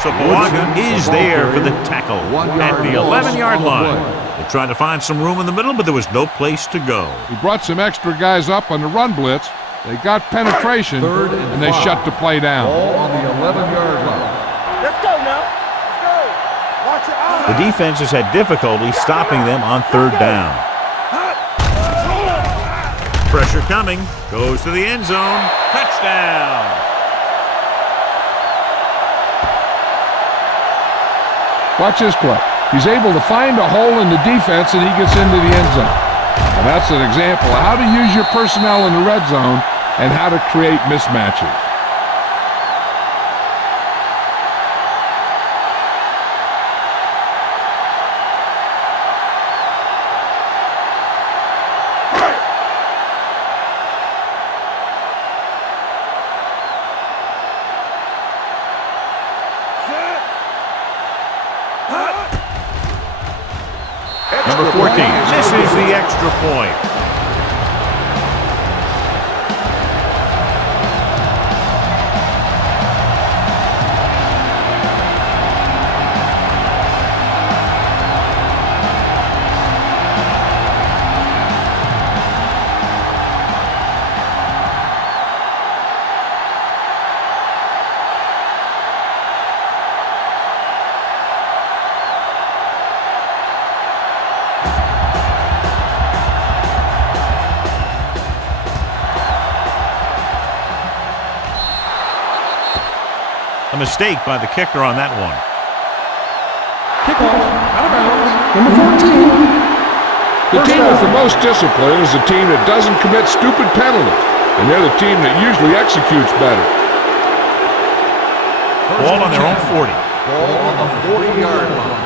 So Boaga is there for the tackle at the 11-yard line. They tried to find some room in the middle, but there was no place to go. He brought some extra guys up on the run blitz. They got penetration, and they shut the play down. Ball on the 11-yard line. Let's go now. Let's go. Watch your eyes. The defense has had difficulty stopping them on third down. Pressure coming. Goes to the end zone. Touchdown. Watch this play. He's able to find a hole in the defense, and he gets into the end zone. And that's an example of how to use your personnel in the red zone and how to create mismatches. Number 14 misses the extra point. A mistake by the kicker on that one. Kickoff out of bounds. Number 14. The team with the most discipline is the team that doesn't commit stupid penalties, and they're the team that usually executes better. Ball on their own 40. Ball on the 40-yard line.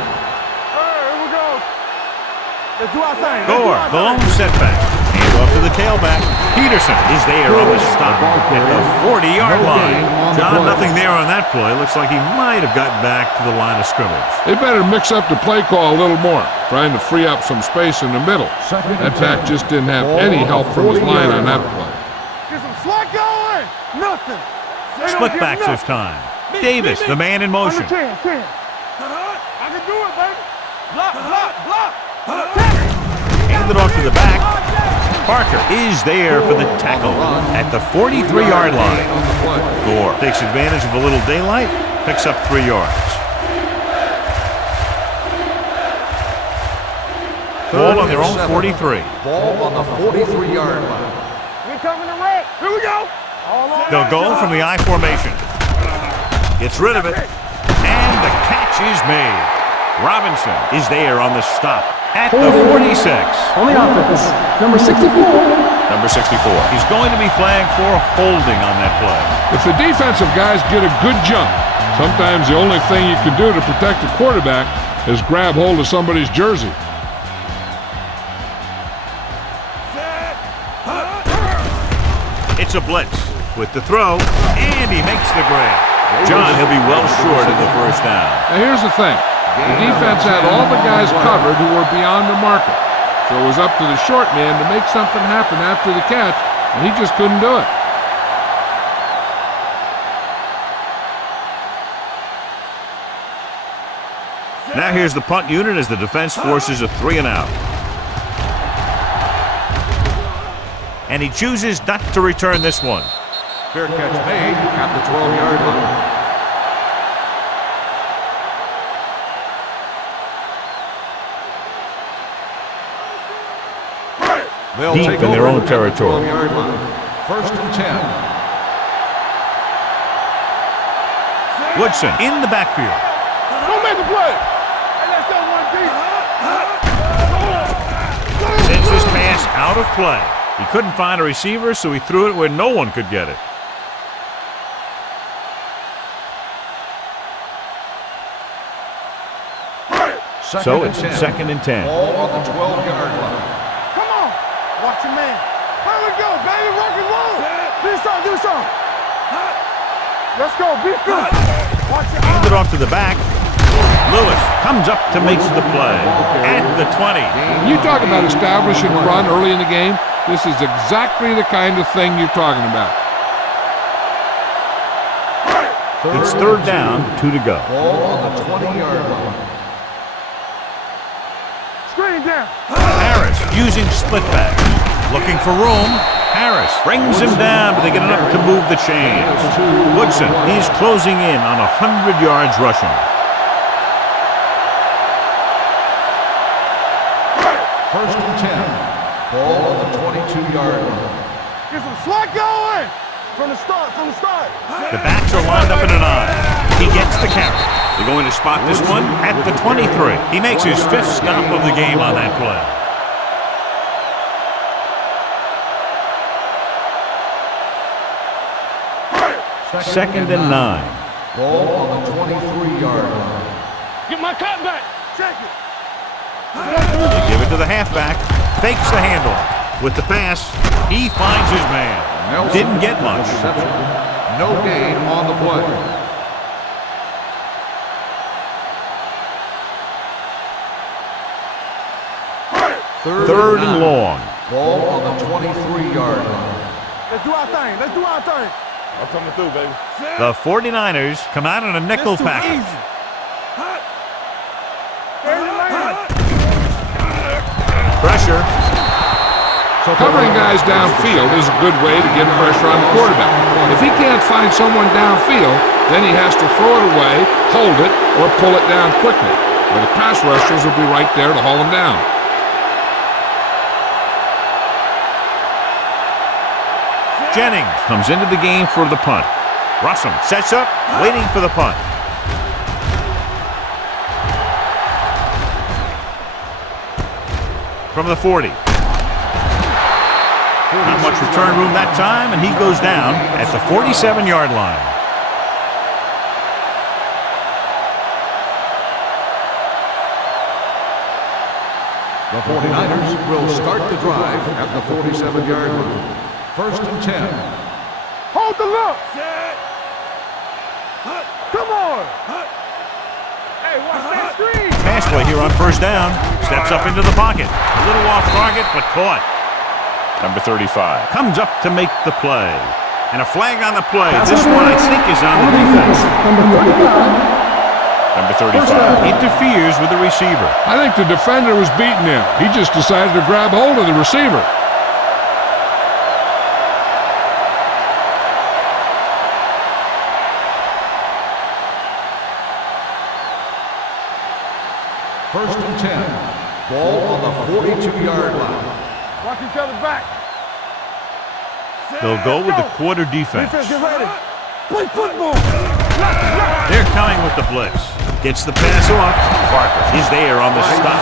Hey, here we go. Let's do our thing. Gore, the lone setback. Hand off to the tailback. Peterson is there on the stop at the 40-yard line. John, nothing there on that play. Looks like he might have gotten back to the line of scrimmage. They better mix up the play call a little more, trying to free up some space in the middle. That back just didn't have any help from his line on that play. Get some slack going. Nothing. Split backs this time. Davis, the man in motion. Under 10. I can do it, baby. Block. Hand it off to the back. Parker is there for the tackle at the 43-yard line. Gore takes advantage of a little daylight, picks up 3 yards. Ball on their own 43. Ball on the 43-yard line. We coming to wreck. Here we go. They'll go from the I formation. Gets rid of it, and the catch is made. Robinson is there on the stop At the 46. On the offense, number 64. Number 64. He's going to be flagged for holding on that play. If the defensive guys get a good jump, sometimes the only thing you can do to protect the quarterback is grab hold of somebody's jersey. It's a blitz with the throw, and he makes the grab. John, he'll be well short of the first down. Now here's the thing. The defense had all the guys covered who were beyond the marker. So it was up to the short man to make something happen after the catch, and he just couldn't do it. Now here's the punt unit as the defense forces a 3-and-out. And he chooses not to return this one. Fair catch made at the 12-yard line. They'll Deep take in their over own territory. at the 12-yard line. First and 10. Woodson in the backfield. Don't make the play. Hey, let's go one deep. Sends this pass out of play. He couldn't find a receiver, so he threw it where no one could get it. So it's second and 10. All on the 12-yard line. Come on. Watch your man. Here we go, baby. Rock and roll. Do something. Do something. Let's go. Be good. Watch your Hand it off to the back. Lewis comes up to make the play at the 20. When you talk about establishing a run early in the game, this is exactly the kind of thing you're talking about. It's third down, 2 to go. Ball on the 20-yard line. screen down. Harris using split back. Looking for room. Harris brings him down, but they get enough to move the chains. Woodson, he's closing in on 100 yards rushing. First and 10. Ball on the 22-yard line. Get some slack going. From the start. The backs are lined up in an eye. He gets the carry. They're going to spot this one at the 23. He makes his fifth stop of the game on that play. Second and 9. Ball on the 23-yard line. Get my cut back. Check it. They give it to the halfback. Fakes the handoff. With the pass, he finds his man. Nelson Didn't get much. interception. No gain on the play. Third and long. Ball on the 23-yard line. Let's do our thing. I'm coming through, baby. The 49ers come out in a nickel package. Pressure. So covering guys downfield is a good way to get pressure on the quarterback. If he can't find someone downfield, then he has to throw it away, hold it, or pull it down quickly. Or the pass rushers will be right there to haul him down. Jennings comes into the game for the punt. Russell sets up, waiting for the punt. From the 40. Not much return room that time, and he goes down at the 47-yard line. The 49ers will start the drive at the 47-yard line. First and 10. Hold the look. Come on. Hey, watch that screen. Pass play here on first down. Steps up into the pocket. A little off target, but caught. Number 35 comes up to make the play. And a flag on the play. This one, I think, is on the defense. Number 35 interferes with the receiver. I think the defender was beating him. He just decided to grab hold of the receiver. First and 10. Ball on the 42-yard line. Watch each other back. They'll go with the quarter defense. Defense, get ready. Play football. They're coming with the blitz. Gets the pass off. Parker is there on the stop.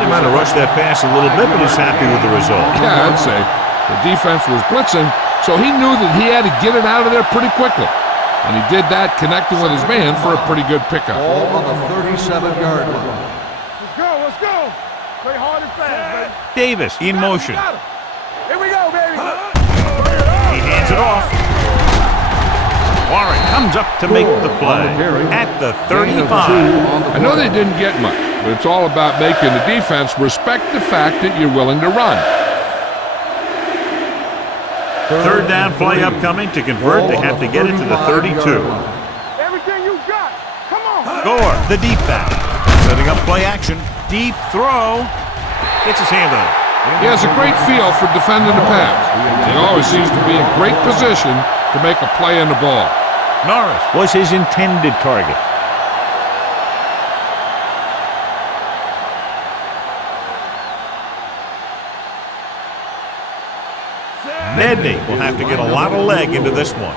He might have rushed that pass a little bit, but he's happy with the result. Yeah, I'd say. The defense was blitzing, so he knew that he had to get it out of there pretty quickly. And he did that, connecting with his man for a pretty good pickup. Ball on the 37-yard line. Let's go, let's go. Play hard and fast, baby. Davis in motion. Here we go, baby. He hands it off. Warren comes up to make the play at the 35. I know they didn't get much, but it's all about making the defense respect the fact that you're willing to run. Third down play upcoming. To convert, they have to get it to the 32. Everything you got. Come on. Gore, the deep back. Setting up play action. Deep throw. Gets his hand on it. He has a great feel for defending the pass. He always seems to be in great position to make a play on the ball. Norris was his intended target. Nedney will have to get a lot of leg into this one.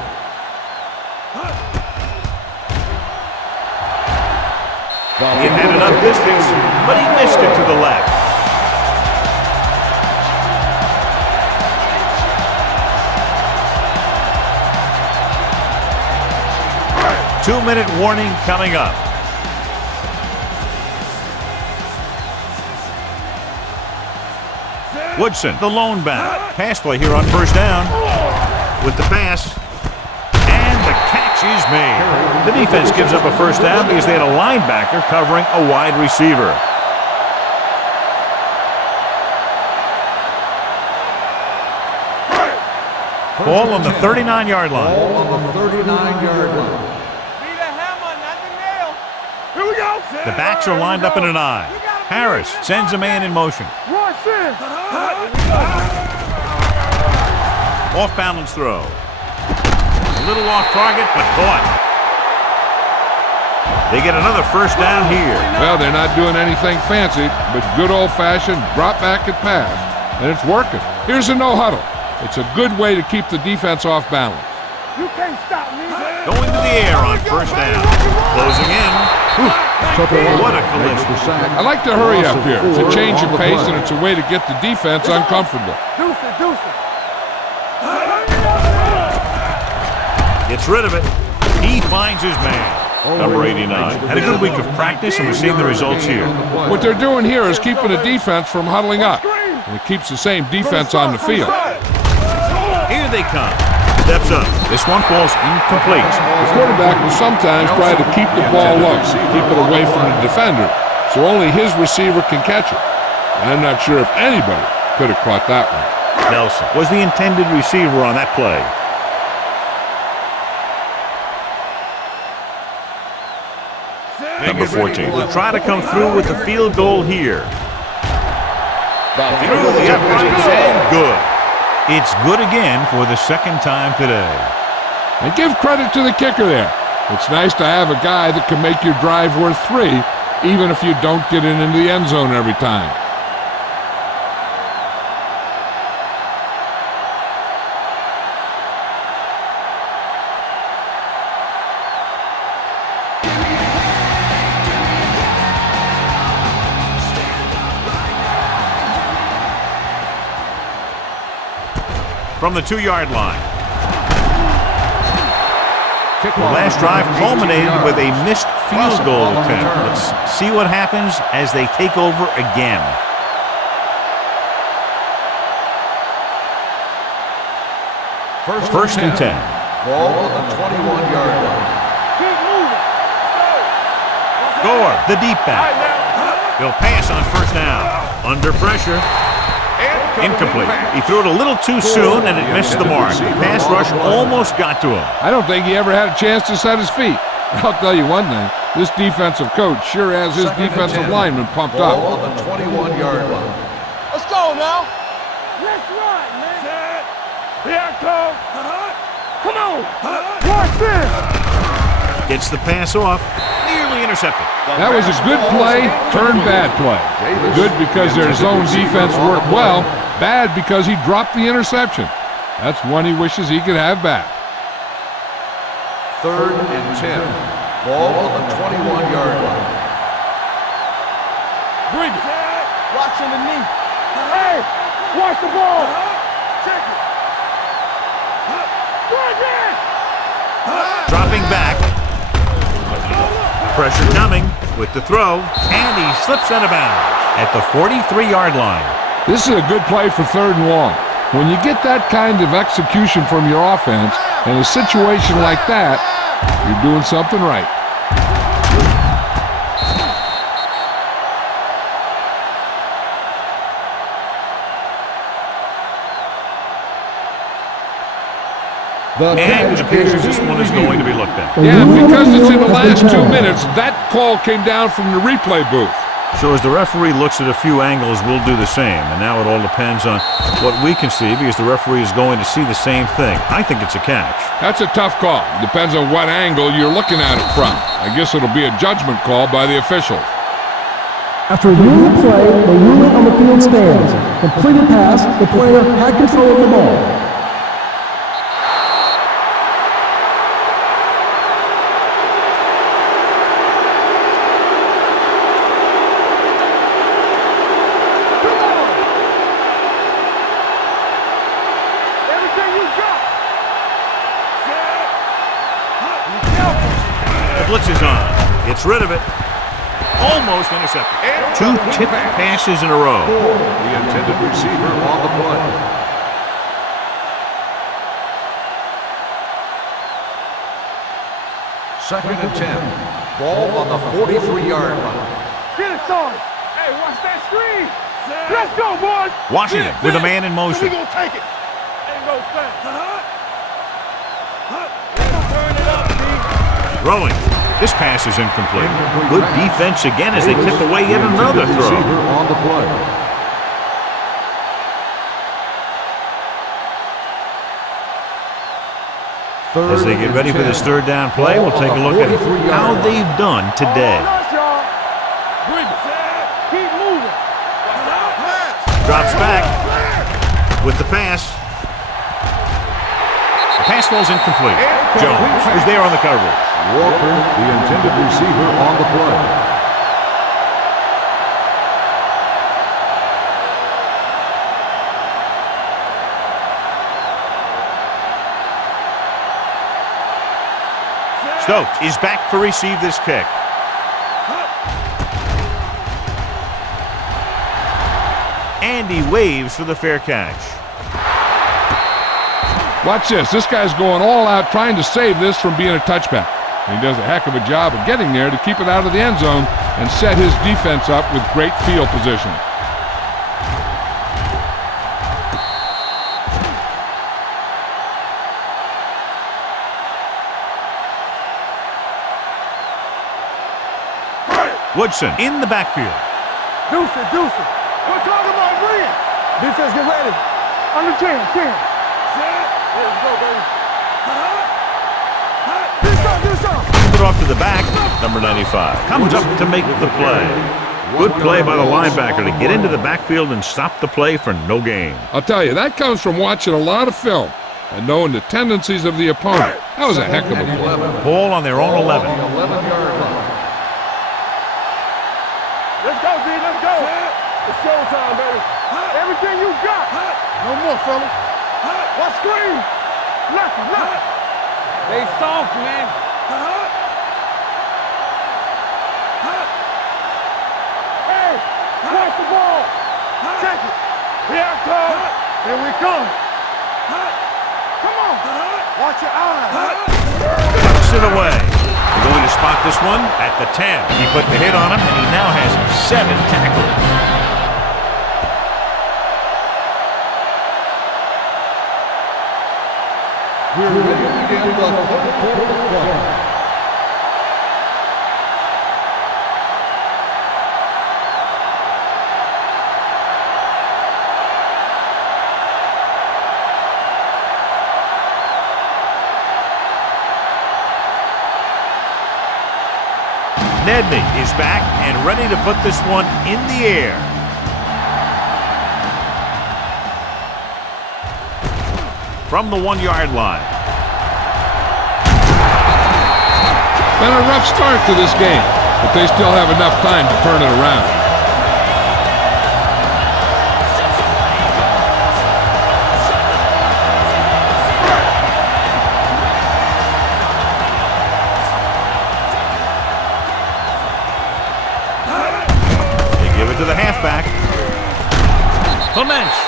He had enough distance, but he missed it to the left. Two-minute warning coming up. Woodson, the lone back. Pass play here on first down. With the pass. And the catch is made. The defense gives up a first down because they had a linebacker covering a wide receiver. Ball on the 39-yard line. Ball on the 39-yard line. Be the hammer, not the nail. Here we go. The backs are lined up in an I. Harris sends a man in motion. Rush in. Off balance throw. A little off target, but caught. They get another first down here. Well, they're not doing anything fancy, but good old-fashioned drop back and pass, and it's working. Here's a no-huddle. It's a good way to keep the defense off balance. You can't stop me. Going to the air on first down. Closing in. What a collision. I like to hurry up here. It's a change of pace, and it's a way to get the defense uncomfortable. Deuce it. Gets rid of it. He finds his man. Number 89. Had a good week of practice, and we're seeing the results here. What they're doing here is keeping the defense from huddling up, and it keeps the same defense on the field. Here they come. Steps up. This one falls incomplete. The quarterback will sometimes try to keep the ball low, keep it away from the defender, so only his receiver can catch it. I'm not sure if anybody could have caught that one. Nelson was the intended receiver on that play. Number 14 will try to come through with the field goal here. Through the uprights and good. It's good again for the second time today. And give credit to the kicker there. It's nice to have a guy that can make your drive worth 3, even if you don't get it into the end zone every time. From the 2-yard line. The last drive culminated with a missed field goal attempt. Let's see what happens as they take over again. First and 10. Ball on the 21-yard line. Gore, the deep back. They'll pass on first down. Under pressure. Incomplete. He threw it a little too soon, and it missed the mark. The pass rush almost got to him. I don't think he ever had a chance to set his feet. I'll tell you one thing. This defensive coach sure has his defensive lineman pumped up. Ball on the 21-yard line. Let's go now. Let's run, man. Set. Here I come. Come on. Rush in. Gets the pass off. Nearly intercepted. That was a good play, turned bad play. Good because their zone defense worked well, bad because he dropped the interception. That's one he wishes he could have back. Third and 10. Ball on the 21-yard line. Bring it. Watch underneath. Hey, watch the ball. Check it. Dropping back. Pressure coming with the throw, and he slips out of bounds at the 43-yard line. This is a good play for 3rd and long. When you get that kind of execution from your offense in a situation like that, you're doing something right. And it appears this one is going to be looked at. Yeah, because it's in the last 2 minutes, that call came down from the replay booth. So as the referee looks at a few angles, we'll do the same. And now it all depends on what we can see because the referee is going to see the same thing. I think it's a catch. That's a tough call. Depends on what angle you're looking at it from. I guess it'll be a judgment call by the officials. After reviewing the play, the ruling on the field stands. Completed pass, the player had control of the ball. Blitz is on. Gets rid of it. Almost intercepted. 2 tipped passes in a row. The intended receiver on the play. Second and 10. Ball on the 43-yard line. Get it started. Hey, watch that screen. Let's go, boys. Washington with a man in motion. We gonna take it. Ain't no thing. Turn it up, D. Throwing. This pass is incomplete. Good defense again as they tip away yet another throw. Receiver on the play. As they get ready for this 3rd down play, we'll take a look at how they've done today. Keep moving. Drops back with the pass. The pass falls incomplete. Jones is there on the coverage. Walker, the intended receiver on the play. Stokes is back to receive this kick. And he waves for the fair catch. Watch this. This guy's going all out trying to save this from being a touchback. He does a heck of a job of getting there to keep it out of the end zone and set his defense up with great field position. Woodson in the backfield. Deuce it. We're talking about brilliant. Defense, get ready. Under 10. Let's go, baby. Send it off to the back. Number 95 comes up to make the play. Good play by the linebacker to get into the backfield and stop the play for no gain. I'll tell you, that comes from watching a lot of film and knowing the tendencies of the opponent. That was a heck of a play. Ball on their own 11. 11-yard line. Let's go, D. Let's go. It's showtime, baby. Everything you got. No more, fellas. What screen? Left. They soft, man. Hey, watch the ball. Check it. Here I come. Here we come. Come on. Watch your eyes. Tucks it away. They're going to spot this one at the 10. He put the hit on him, and he now has 7 tackles. We're ready to begin the 3rd quarter of play. Nedney is back and ready to put this one in the air. From the 1-yard line. Been a rough start to this game, but they still have enough time to turn it around.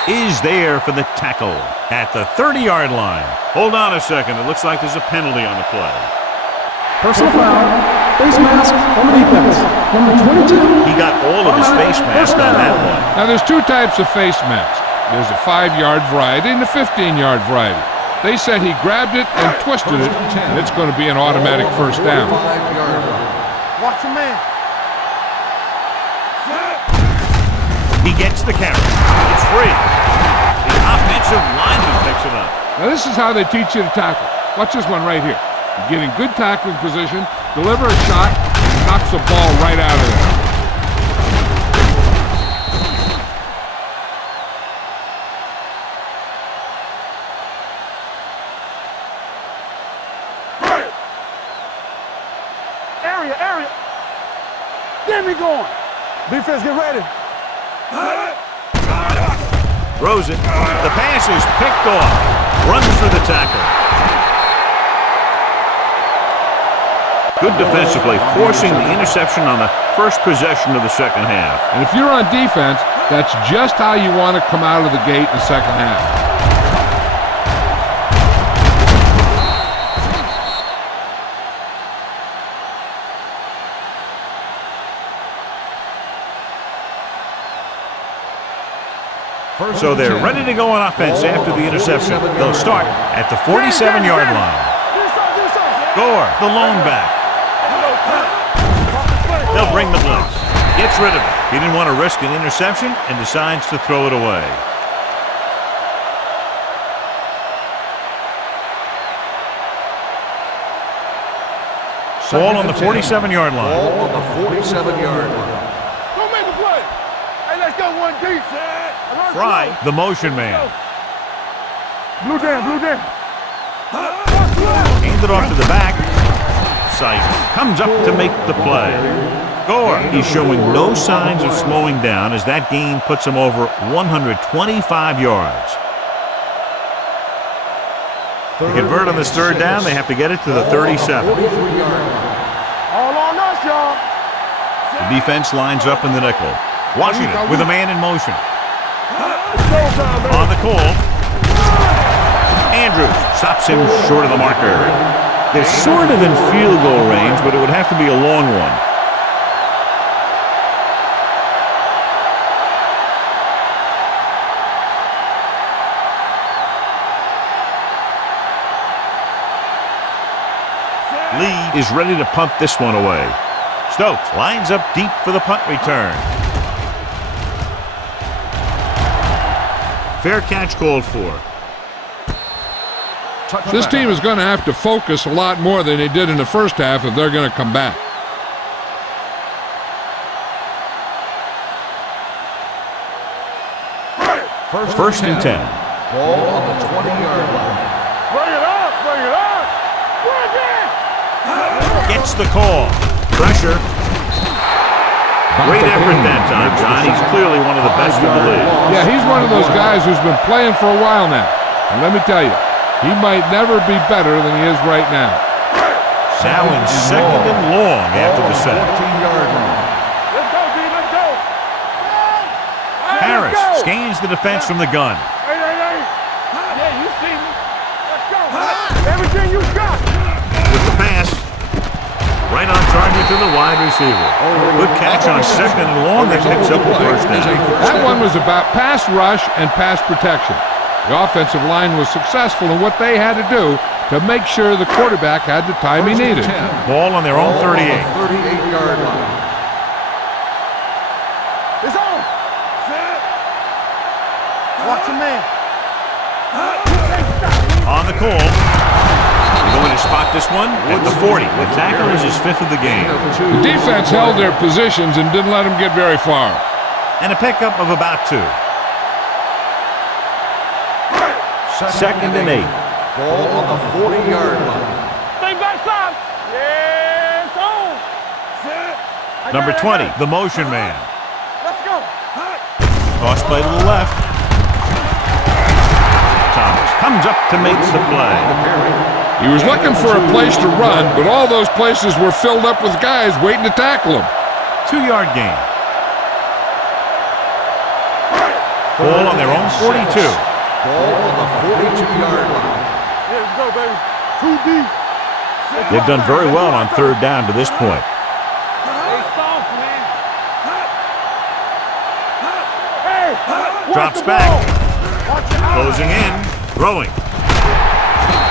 is there for the tackle at the 30-yard line. Hold on a second. It looks like there's a penalty on the play. Personal foul. Face mask on the defense. Number 22. He got all of his face mask on that one. Now, there's two types of face masks. There's a 5-yard variety and a 15-yard variety. They said he grabbed it and twisted it, and it's going to be an automatic first down. Watch your man. He gets the carry. It's free. The offensive lineman picks it up. Now, this is how they teach you to tackle. Watch this one right here. You get in good tackling position, deliver a shot, and knocks the ball right out of there. Area. Get me going. Defense, get ready. Throws it. The pass is picked off. Runs through the tackle. Good defensive play, forcing the interception on the first possession of the second half. And if you're on defense, that's just how you want to come out of the gate in the second half. So they're ready to go on offense after the interception. They'll start at the 47-yard line. Gore, the lone back. They'll bring the blitz. Gets rid of it. He didn't want to risk an interception and decides to throw it away. Ball on the 47-yard line. Ball on the 47-yard line. Don't make a play. Hey, let's go one deep. Fry, the motion man. Blue down. Aimed it off to the back. Sight comes up to make the play. Gore, he's showing no signs of slowing down as that gain puts him over 125 yards. To convert on this third down, they have to get it to the 37. All on us, y'all. The defense lines up in the nickel. Washington with a man in motion. On the call. Andrews stops him short of the marker. They're sort of in field goal range, but it would have to be a long one. Lee is ready to punt this one away. Stokes lines up deep for the punt return. Fair catch called for. This team is going to have to focus a lot more than they did in the first half if they're going to come back. First and 10. Ball on the 20-yard line. Bring it up. Gets the call. Pressure. Great effort that time, John. He's clearly one of the best in the league. Yeah, he's one of those guys who's been playing for a while now. And let me tell you, he might never be better than he is right now. Now in second and long after the sack. 14-yard line. Let's go, D. Let's go. Harris scans the defense from the gun. Hey. Yeah, you see me. Let's go. Everything you got. With the pass. Right on target to the wide receiver. Good catch on second and long that picks up the first down. That one was about pass rush and pass protection. The offensive line was successful in what they had to do to make sure the quarterback had the time he needed. Ball on their own 38. 38-yard line. It's on. Set. Watch your man. On the call. They're going to spot this one at the 40. The tackle is his fifth of the game. The defense held their positions and didn't let them get very far. And a pickup of about 2. Second and 8. Ball on the 40-yard line. Stay backside. Yes, on. Set. Number 20, the motion man. Let's go. Toss play to the left. Thomas comes up to make the play. He was looking for a place to run, but all those places were filled up with guys waiting to tackle him. 2-yard gain. Ball on their own 42. Ball on the 42-yard line. Yeah, let's go, baby. Too deep. They've done very well on third down to this point. Stay soft, man. Hey, Drops back. Closing in. Throwing.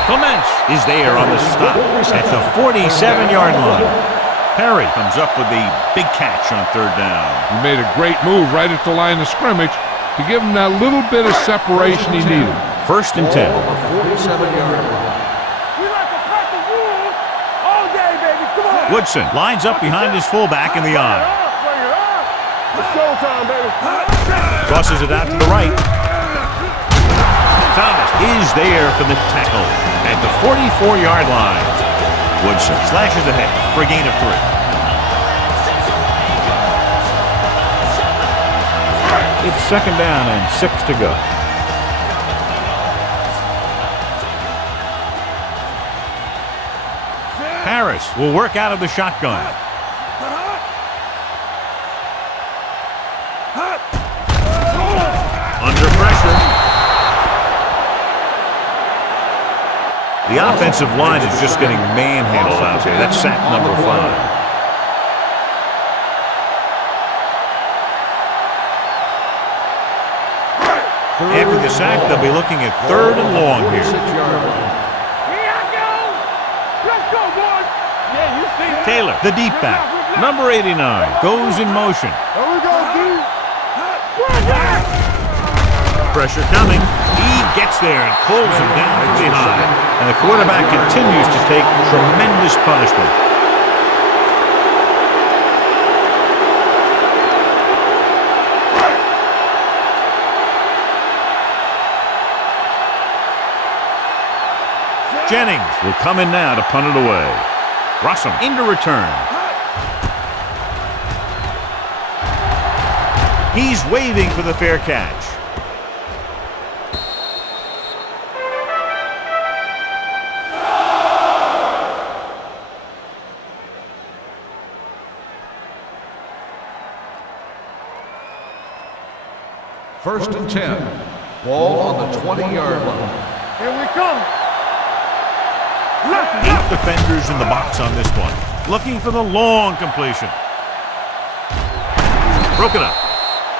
Clements is there on the stop at the 47-yard line. Perry comes up with the big catch on third down. He made a great move right at the line of scrimmage to give him that little bit of separation he needed. First and 10. Ball on the 47-yard line. We like to cut the rules all day, baby. Come on. Woodson lines up behind his fullback in the eye. Bring it up. It's showtime, baby. Crosses it out to the right. Thomas is there for the tackle at the 44-yard line. Woodson slashes ahead for a gain of 3. It's second down and 6 to go. Harris will work out of the shotgun. Under pressure. The offensive line is just getting manhandled out there. That's sack number 5. After the sack, they'll be looking at third and long here. 46-yard line. Here I go. Let's go, boys. Yeah, you see that. Taylor, the deep back, number 89, goes in motion. There we go, D. Pressure coming. He gets there and pulls him down from behind. And the quarterback continues to take tremendous punishment. Jennings will come in now to punt it away. Russell into return. He's waving for the fair catch. First and 10. Ball on the 20-yard line. Here we come. 8 defenders in the box on this one. Looking for the long completion. Broken up.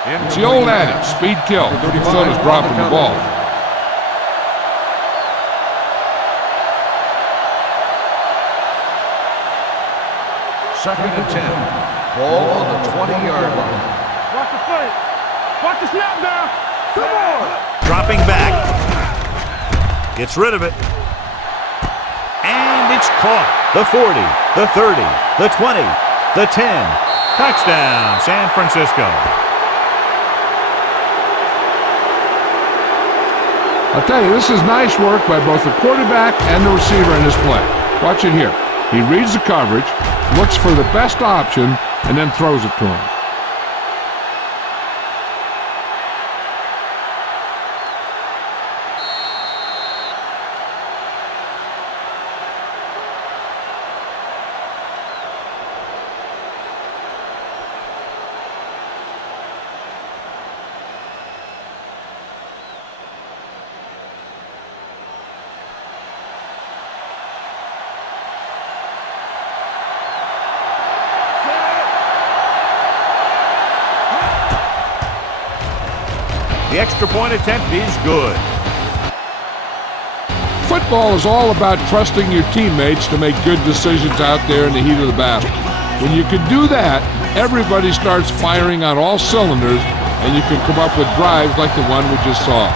It's the old adage, speed kills. So does dropping the ball. Second and 10. Ball on the 20-yard line. Watch the play. Watch the snap down. Come on. Dropping back. Gets rid of it. And it's caught. The 40, the 30, the 20, the 10. Touchdown, San Francisco. I'll tell you, this is nice work by both the quarterback and the receiver in this play. Watch it here. He reads the coverage, looks for the best option, and then throws it to him. The extra point attempt is good. Football is all about trusting your teammates to make good decisions out there in the heat of the battle. When you can do that, everybody starts firing on all cylinders, and you can come up with drives like the one we just saw.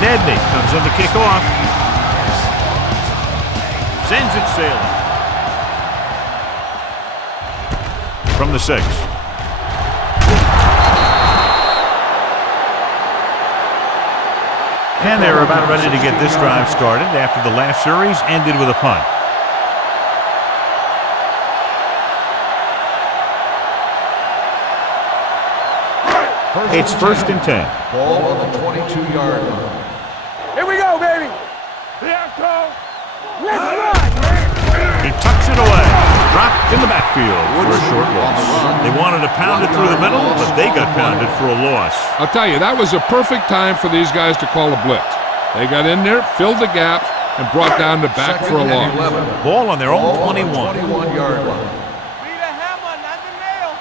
Nedney comes on the kickoff. Sends it sailing. From the 6. And they're about ready to get this drive started after the last series ended with a punt. It's first and 10. Ball on the 22-yard line. Here we go, baby. Let's run, man. He tucks it away. Dropped in the backfield for a short loss. They wanted to pound it through the middle, but they got pounded for a loss. I'll tell you, that was a perfect time for these guys to call a blitz. They got in there, filled the gap, and brought down the back for a loss. Ball on their own 21. 21-yard line. Be the hammer, not the nail.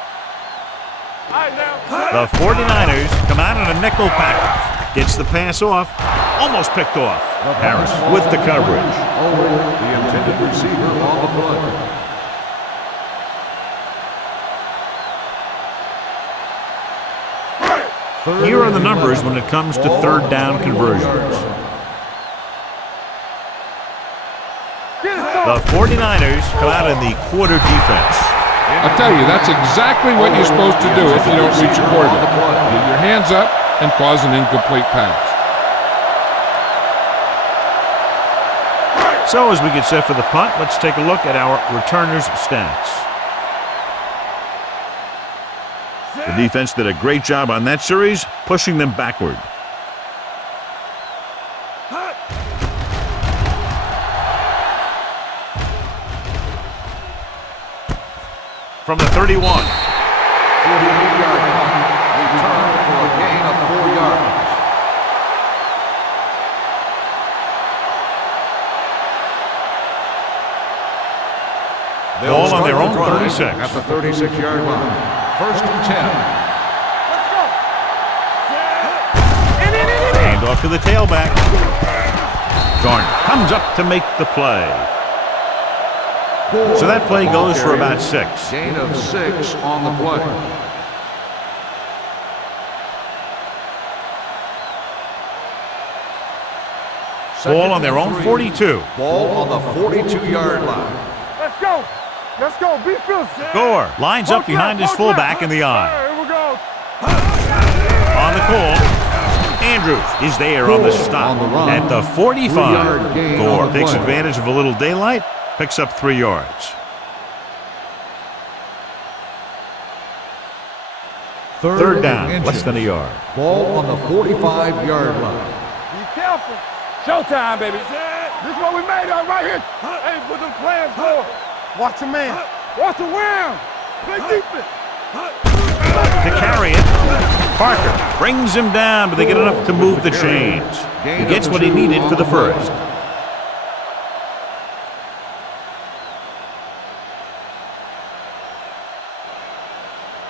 All right, now. The 49ers come out in a nickel package. Gets the pass off. Almost picked off. Harris with the coverage. The intended receiver on the play. Here are the numbers when it comes to third down conversions. The 49ers come out in the quarter defense. I'll tell you, that's exactly what you're supposed to do if you don't reach a quarterback. Get your hands up and cause an incomplete pass. So as we get set for the punt, let's take a look at our returners' stats. The defense did a great job on that series, pushing them backward. From the 31. 48-yard punt, return for a gain of 4 yards. Ball on their own 36. At the 36-yard line. First and 10. Let's go. Hand off to the tailback. Garner comes up to make the play. So that play goes for about 6. Gain of 6 on the play. Ball on their own 42. Ball on the 42-yard line. Let's go. Let's go. Be fierce. Gore lines up behind his fullback in the eye. Here we go. On the call, Andrews is there on the stop at the 45. Gore takes advantage of a little daylight, picks up 3 yards. Third down, less than a yard. Ball on the 45-yard line. Be careful. Showtime, baby. This is what we made of right here. Hey, put them plans forward. Watch the man. Watch the round. Play defense. To carry it, Parker brings him down, but they get enough to move the chains. He gets what he needed for the first.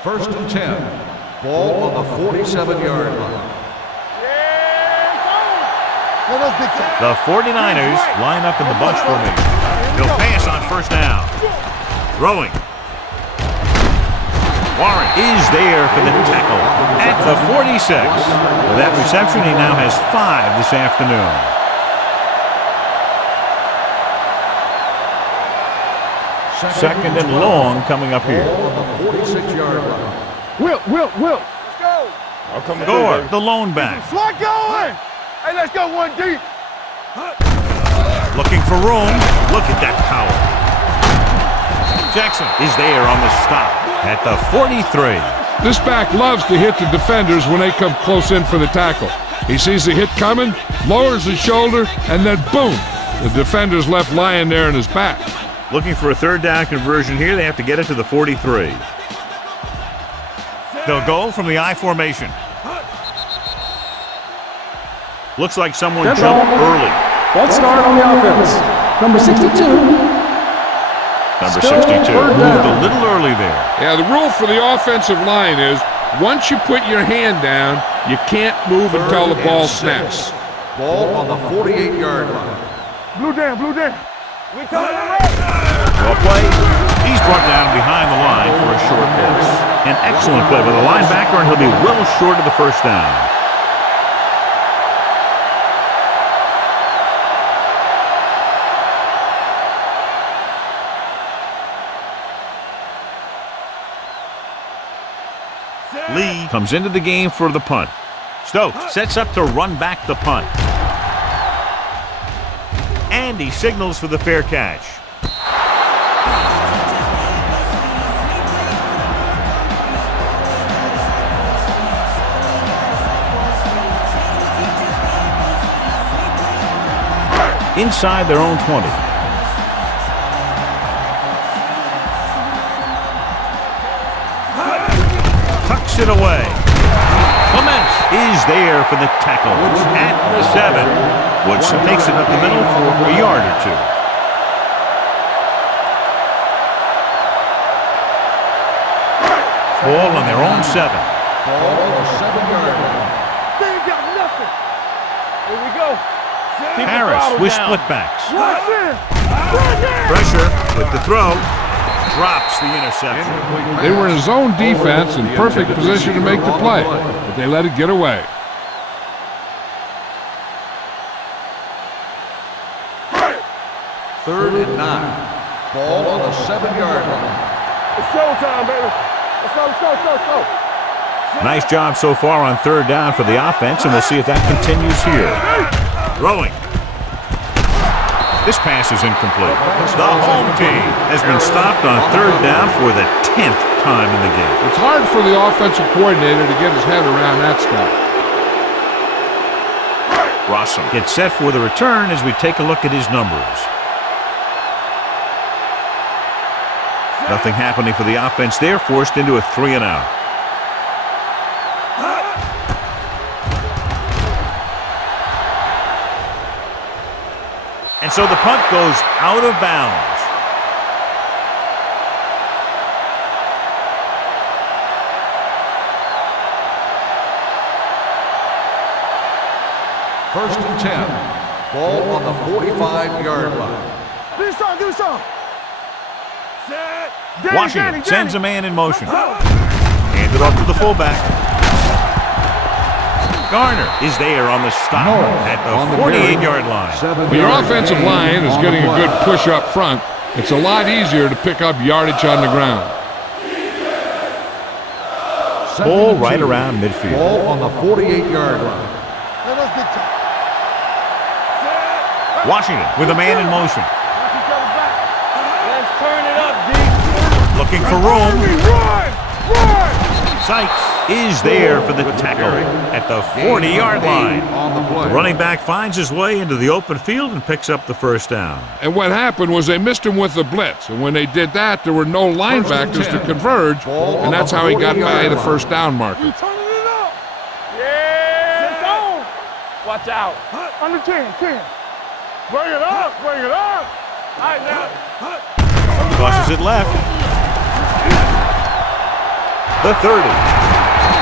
First and 10. Ball on the 47-yard line. The 49ers line up in the bunch formation. He'll pass on first down. Throwing. Warren is there for the tackle at the 46. With that reception, he now has 5 this afternoon. Second and long coming up here. Ball on the 46-yard line. Will. Let's go. I'll come Gore, the lone back. Slot going. Hey, let's go one deep. Looking for room. Look at that power. Jackson is there on the stop at the 43. This back loves to hit the defenders when they come close in for the tackle. He sees the hit coming, lowers his shoulder, and then boom, the defender's left lying there in his back. Looking for a third down conversion here. They have to get it to the 43. They'll go from the I formation. Looks like someone jumped early. False start on the offense. Number 62. Number 62 moved a little early there. Yeah, the rule for the offensive line is once you put your hand down, you can't move until the ball snaps. Ball on the 48-yard line. Blue down. We coming right. Well played. He's brought down behind the line for a short pass. An excellent play by the linebacker, and he'll be well short of the first down. Lee comes into the game for the punt. Stokes sets up to run back the punt. And he signals for the fair catch. inside their own 20. Tucks it away. Clements is there for the tackle at the 7. Woodson takes it up the middle for a yard or two. Ball on their own 7. Ball on the 7-yard line. They ain't got nothing. Here we go. Keep the Harris throttle with down. splitbacks. Watch it. Right there. Pressure with the throw. Drops the interception. Incomplete pass. They were in a zone defense in perfect position to make the play, but they let it get away. Third and 9. Ball on the 7-yard line. It's showtime, baby. Let's go, let's go, let's go, let's go. Nice job so far on third down for the offense, and we'll see if that continues here. Throwing. This pass is incomplete. The home team has been stopped on third down for the 10th time in the game. It's hard for the offensive coordinator to get his head around that stop. Rossum gets set for the return as we take a look at his numbers. Nothing happening for the offense there, forced into a 3-and-out. And so the punt goes out of bounds. First and 10. Ball on the 45-yard line. Do your song, do your song. Set. Danny, Washington Danny, sends Danny. a man in motion. Hand it off to the fullback. Garner is there on the stop at the 48-yard line. When your offensive line is getting a good push up front, it's a lot easier to pick up yardage on the ground. Ball right around midfield. Ball on the 48-yard line. Washington with a man in motion. Watch each other back. Let's turn it up, D. Looking for room. Run! Run! Sykes is there for the tackle at the 40-yard line. On the play. The running back finds his way into the open field and picks up the first down. And what happened was they missed him with the blitz. And when they did that, there were no linebackers to converge. And that's how he got by the first down marker. You turning it up. Yeah. It's on. Watch out. Under 10, 10. Bring it up, bring it up. All right, now. Tosses it left. The 30.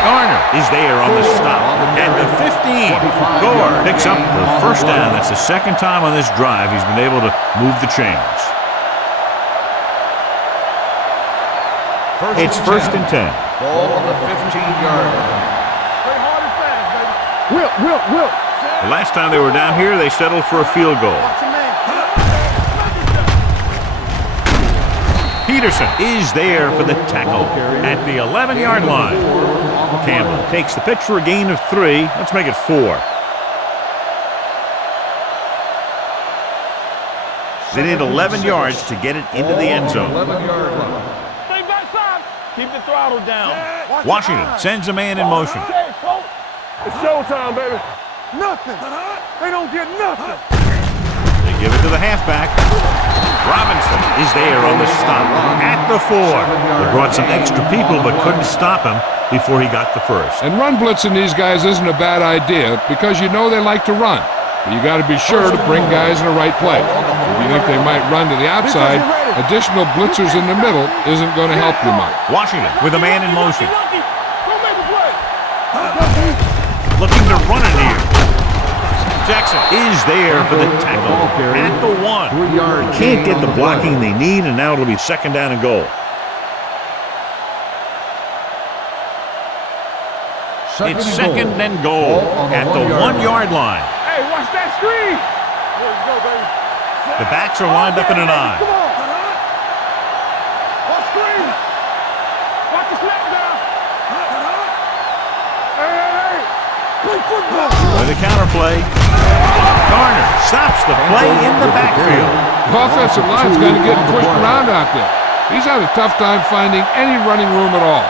Garner is there on the stop at the 15. Gore picks up the first down. That's the second time on this drive he's been able to move the chains. It's first and 10. Ball on the 15-yard line. Play hard and fast, baby. Whip. The last time they were down here, they settled for a field goal. Watch your man. Peterson is there for the tackle at the 11-yard line. Campbell takes the pitch for a gain of 3. Let's make it 4. They need 11 yards to get it into the end zone. 11-yard line. Stay backside. Keep the throttle down. Washington sends a man in motion. Okay, folks. It's showtime, baby. Nothing. They don't get nothing. They give it to the halfback. Robinson is there on the stop at the 4. They brought some extra people but couldn't stop him before he got the first. And run blitzing these guys isn't a bad idea because you know they like to run. But you got to be sure to bring guys in the right place. If you think they might run to the outside, additional blitzers in the middle isn't going to help you much. Washington with a man in motion. Lucky. Go make a play. Looking to run it here. Jackson is there for the tackle at the 1. 3-yard Can't gain get on the the blocking play. they need, and now it'll be second down and goal. It's second and goal at the 1-yard line. Hey, watch that screen. Let's go, baby. The backs are lined up in an I. Come on. Watch screen. Watch the snap down. Hey. Play football. With a counterplay. Garner stops the play in the backfield. The offensive line's going to get pushed around out there. He's had a tough time finding any running room at all.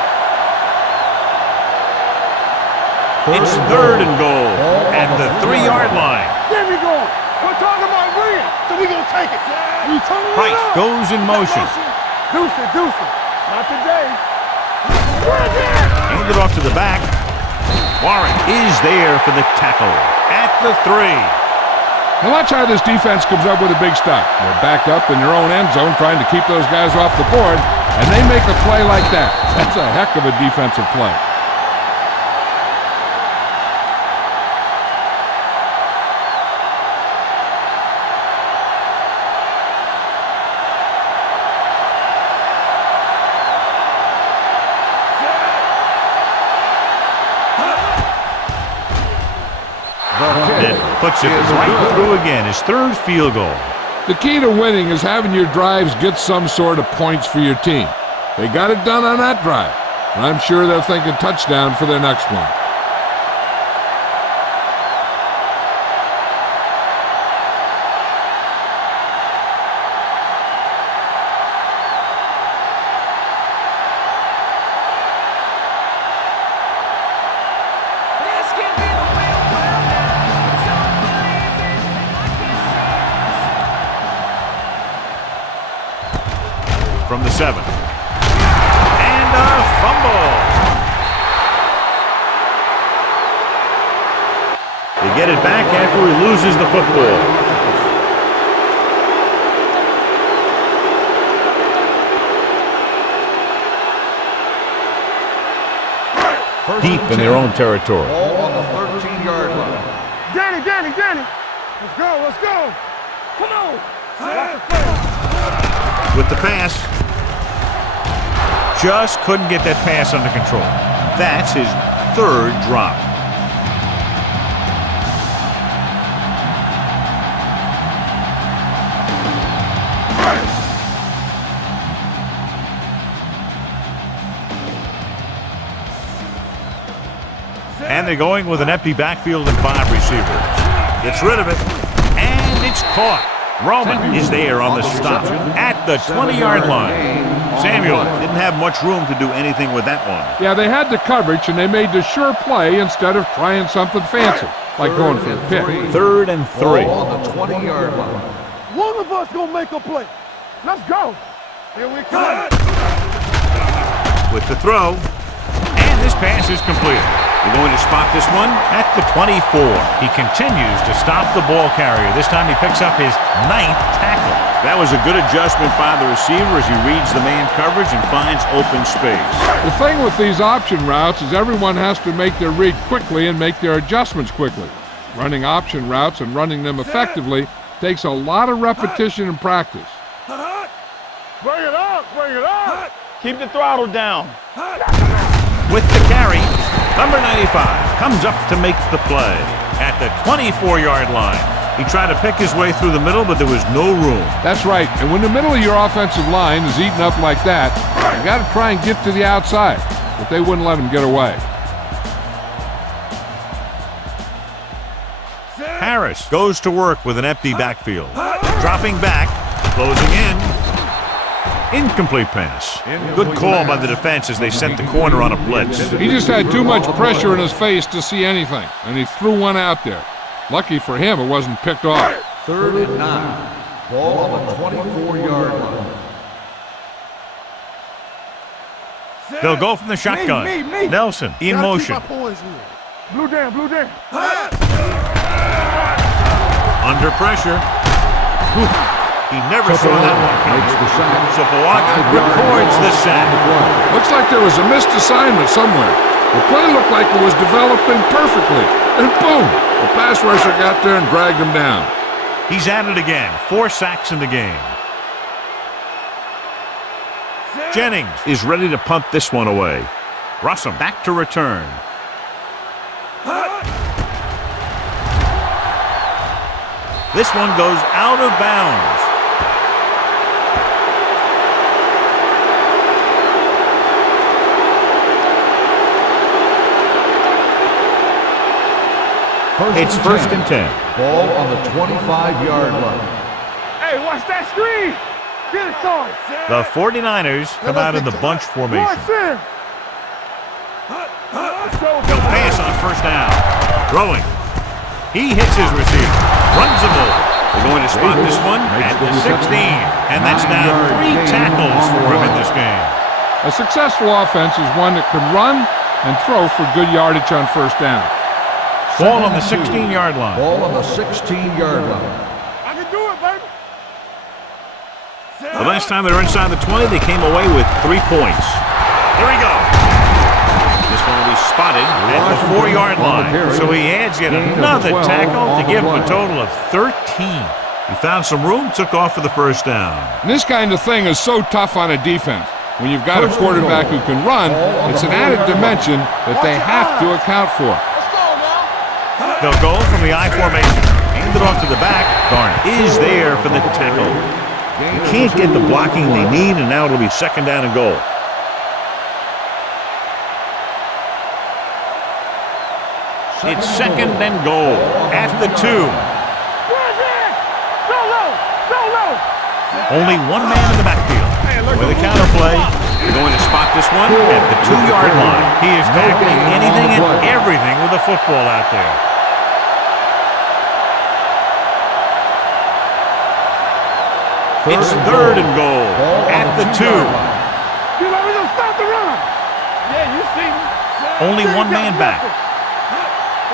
It's third and goal at the 3-yard line. Get me going. We're talking about winning, so we're going to take it. We turning it Price up. goes in motion. Deuce it, deuce it. Not today. Handed off to the back. Warren is there for the tackle at the 3. Now watch how this defense comes up with a big stop. They're backed up in their own end zone trying to keep those guys off the board, and they make a play like that. That's a heck of a defensive play. Puts it right through again, his 3rd field goal. The key to winning is having your drives get some sort of points for your team. They got it done on that drive, and I'm sure they're thinking touchdown for their next one. From the 7. And a fumble. They get it back after he loses the football. Deep in their own territory. Ball on the 13-yard line. Danny. Let's go. Come on. With the pass. Just couldn't get that pass under control. That's his 3rd drop. And they're going with an empty backfield and 5 receivers. Gets rid of it. And it's caught. Roman is there on the stop at the 20-yard line. Samuel didn't have much room to do anything with that one. Yeah, they had the coverage, and they made the sure play instead of trying something fancy, like going for a pick. 3rd and 3. Ball on the 20-yard line. One of us going to make a play. Let's go. Here we come. With the throw. And this pass is completed. They're going to spot this one at the 24. He continues to stop the ball carrier. This time he picks up his 9th tackle. That was a good adjustment by the receiver as he reads the man coverage and finds open space. The thing with these option routes is everyone has to make their read quickly and make their adjustments quickly. Running option routes and running them effectively takes a lot of repetition and practice. Bring it up. Keep the throttle down. With the carry, number 95 comes up to make the play at the 24-yard line. He tried to pick his way through the middle, but there was no room. That's right, and when the middle of your offensive line is eaten up like that, you got to try and get to the outside, but they wouldn't let him get away. Harris goes to work with an empty backfield. Dropping back, closing in. Incomplete pass. Good call by the defense as they sent the corner on a blitz. He just had too much pressure in his face to see anything, and he threw one out there. Lucky for him, it wasn't picked off. 3rd and 9. Ball on the 24-yard line. They'll go from the shotgun. Nelson in motion. Blue down. Under pressure. He never saw that one coming. So Milwaukee records the sack. Looks like there was a missed assignment somewhere. The play looked like it was developing perfectly. And boom, the pass rusher got there and dragged him down. He's at it again. 4 sacks in the game. Jennings is ready to punt this one away. Russell back to return. This one goes out of bounds. It's 1st and 10. Ball on the 25-yard line. Hey, watch that screen. Get it, son. The 49ers come out in the bunch formation. They'll pass on 1st down. Throwing. He hits his receiver, runs him over. They're going to spot this one at the 16. And that's now 3 tackles for him in this game. A successful offense is one that can run and throw for good yardage on first down. Ball on the 16-yard line. Ball on the 16-yard line. I can do it, baby. The last time they were inside the 20, they came away with 3 points. Here we go. This one will be spotted at the 4-yard line. So he adds yet another tackle to give him a total of 13. He found some room, took off for the first down. And this kind of thing is so tough on a defense. When you've got a quarterback who can run, it's an added dimension that they have to account for. They'll go from the I formation. Hand it off to the back. Garner is there for the tackle. You can't get the blocking they need, and now it'll be second down and goal. It's second and goal at the 2. Only one man in the backfield. With a counter play, they're going to spot this one at the 2-yard line. He is tackling anything and everything with a football out there. It's third and goal at the 2. We're going to stop the run. Yeah, you see me. Only one man back. Here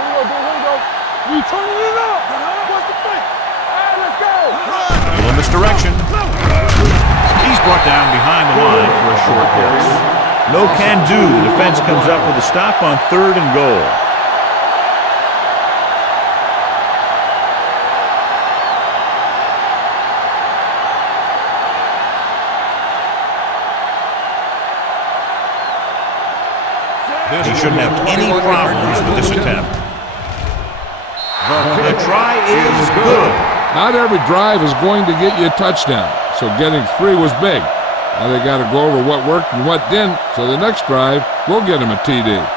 we go. We turning it up. What's the thing? All right, let's go. A little misdirection. He's brought down behind the line for a short pass. No can do. The defense comes up with a stop on third and goal. He shouldn't have any problems with this attempt. The try is good. Not every drive is going to get you a touchdown, so getting 3 was big. Now they got to go over what worked and what didn't, so the next drive will get him a TD.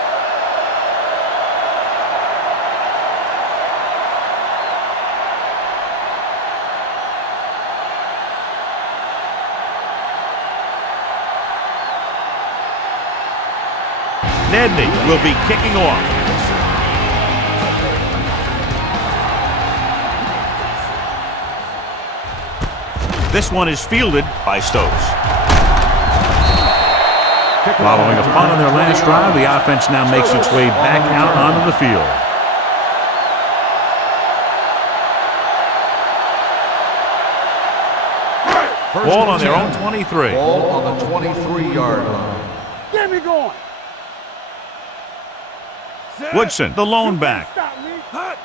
Nedney will be kicking off. This one is fielded by Stokes. Following a punt on their last drive, the offense now makes its way back out onto the field. Ball on their own 23. Ball on the 23-yard line. Get me going. Woodson, the lone back,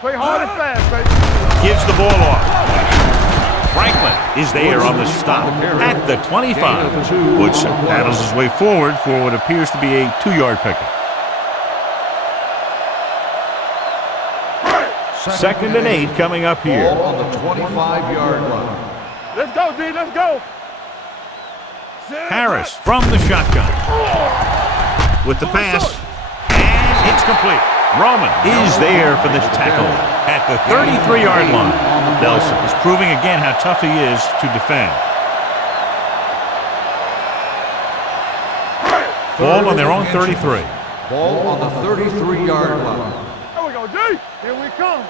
Play hard and fast, baby. gives the ball off. Franklin is there on the stop at the 25. Woodson battles his way forward for what appears to be a 2-yard pickup. Second and 8 coming up here. Ball on the 25-yard line. Let's go, D. Let's go. Harris from the shotgun with the pass, and it's complete. Roman is there for this tackle at the 33-yard line. Nelson is proving again how tough he is to defend. Ball on their own 33. Ball on the 33-yard line. There we go, D. Here we come.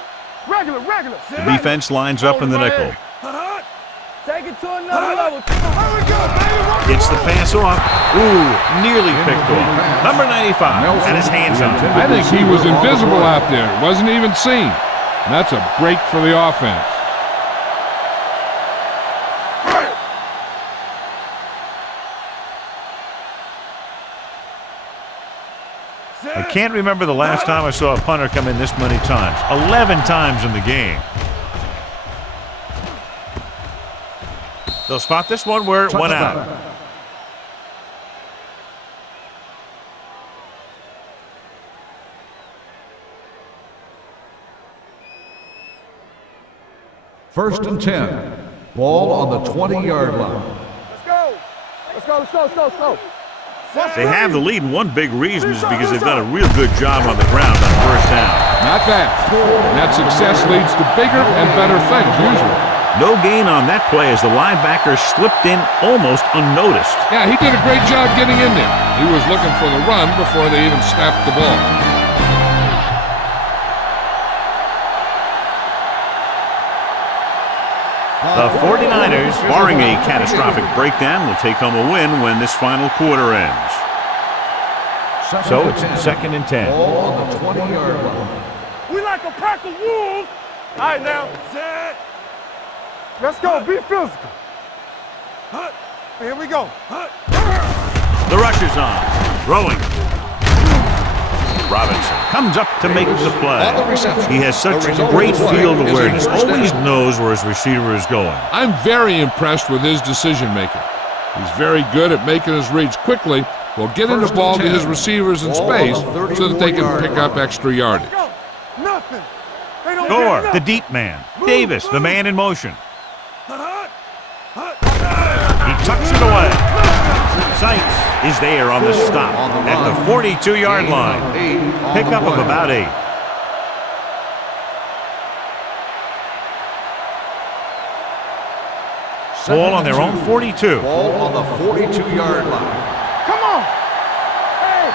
Regular. The defense lines up in the nickel. Take it to another level. Here we go, baby. Gets the pass off. Ooh, nearly picked off. Number 95 had his hands on it. I think he was invisible out there. Wasn't even seen. And that's a break for the offense. I can't remember the last time I saw a punter come in this many times. 11 times in the game. They'll spot this one where it went out. First and 10. Ball on the 20-yard line. Let's go. They have the lead, and one big reason is because they've done a real good job on the ground on first down. Not bad. And that success leads to bigger and better things usually. No gain on that play as the linebacker slipped in almost unnoticed. Yeah, he did a great job getting in there. He was looking for the run before they even snapped the ball. The 49ers, barring a catastrophic breakdown, will take home a win when this final quarter ends. So it's 2nd and 10. Ball on the 20-yard line. We like a pack of wolves. All right, now. Set. Let's go. Be physical. Here we go. The rush is on. Throwing. Robinson comes up to make the play. He has such great field awareness, always knows where his receiver is going. I'm very impressed with his decision-making. He's very good at making his reads quickly while getting the ball to his receivers in space so that they can pick up extra yardage. Nothing. Gore, the deep man. Davis, the man in motion. He tucks it away. Sykes is there on the stop at the 42-yard line. Pickup of about 8. Ball on their own 42. Ball on the 42-yard line. Come on. Hey,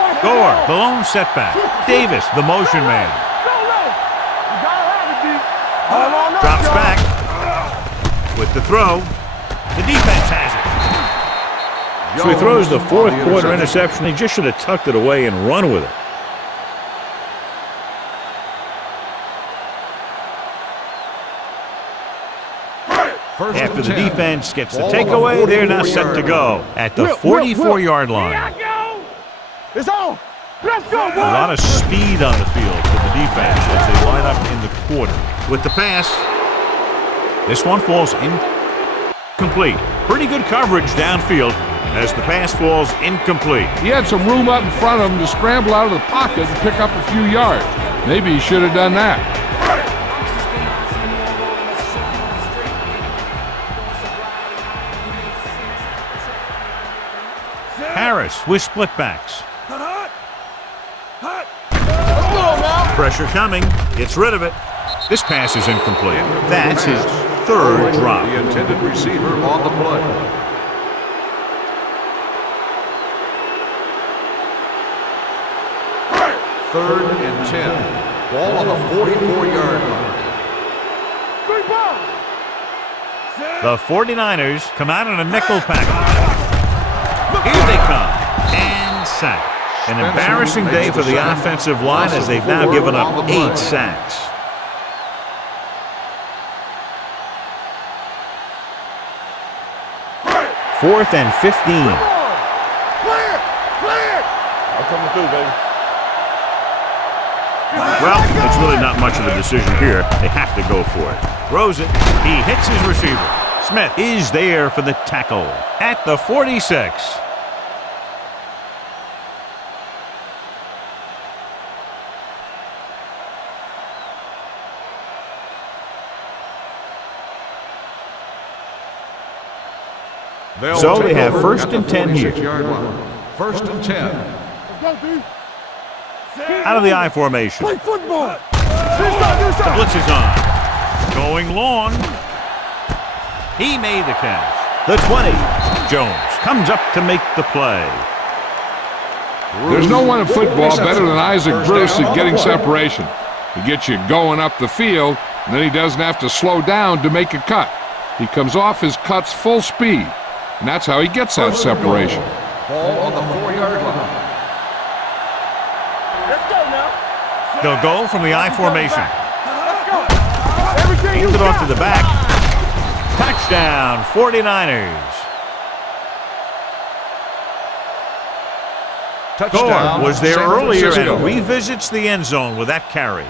watch Gore, the lone setback. Davis, the motion man. Don't let it. You gotta have it, D. Hold on up, Drops y'all. back with the throw. The defense has it. So he throws the fourth quarter interception. He just should have tucked it away and run with it. After the defense gets the takeaway, they're now set to go at the 44-yard Here I line. go. It's on. Let's go, boy. A lot of speed on the field for the defense as they line up in the quarter. With the pass, this one falls incomplete. Pretty good coverage downfield as the pass falls incomplete. He had some room up in front of him to scramble out of the pocket and pick up a few yards. Maybe he should have done that. Harris with split backs. Pressure coming. Gets rid of it. This pass is incomplete. That's his third drop. The intended receiver on the play. Third and 10. Ball on the 44-yard line. Big ball. The 49ers come out in a nickel package. Here they come. And sack. An embarrassing day for the offensive line as they've now given up 8 sacks. Fourth and 15. Clear. Clear. I'm coming through, baby. Well, it's really not much of a decision here. They have to go for it. Throws it. He hits his receiver. Smith is there for the tackle at the 46. So they have first and 10 here. First and 10. Let's go, D. Out of the I formation. Play football. The blitz is on. Going long. He made the catch. The 20. Jones comes up to make the play. There's no one in football better than Isaac Bruce at getting separation. He gets you going up the field, and then he doesn't have to slow down to make a cut. He comes off his cuts full speed, and that's how he gets that separation. Ball on the 4-yard line. Let's go now. They'll go from the I formation. Let's go. Everything Hands you it off got. to the back. Touchdown, 49ers. Gore was there earlier and revisits the end zone with that carry.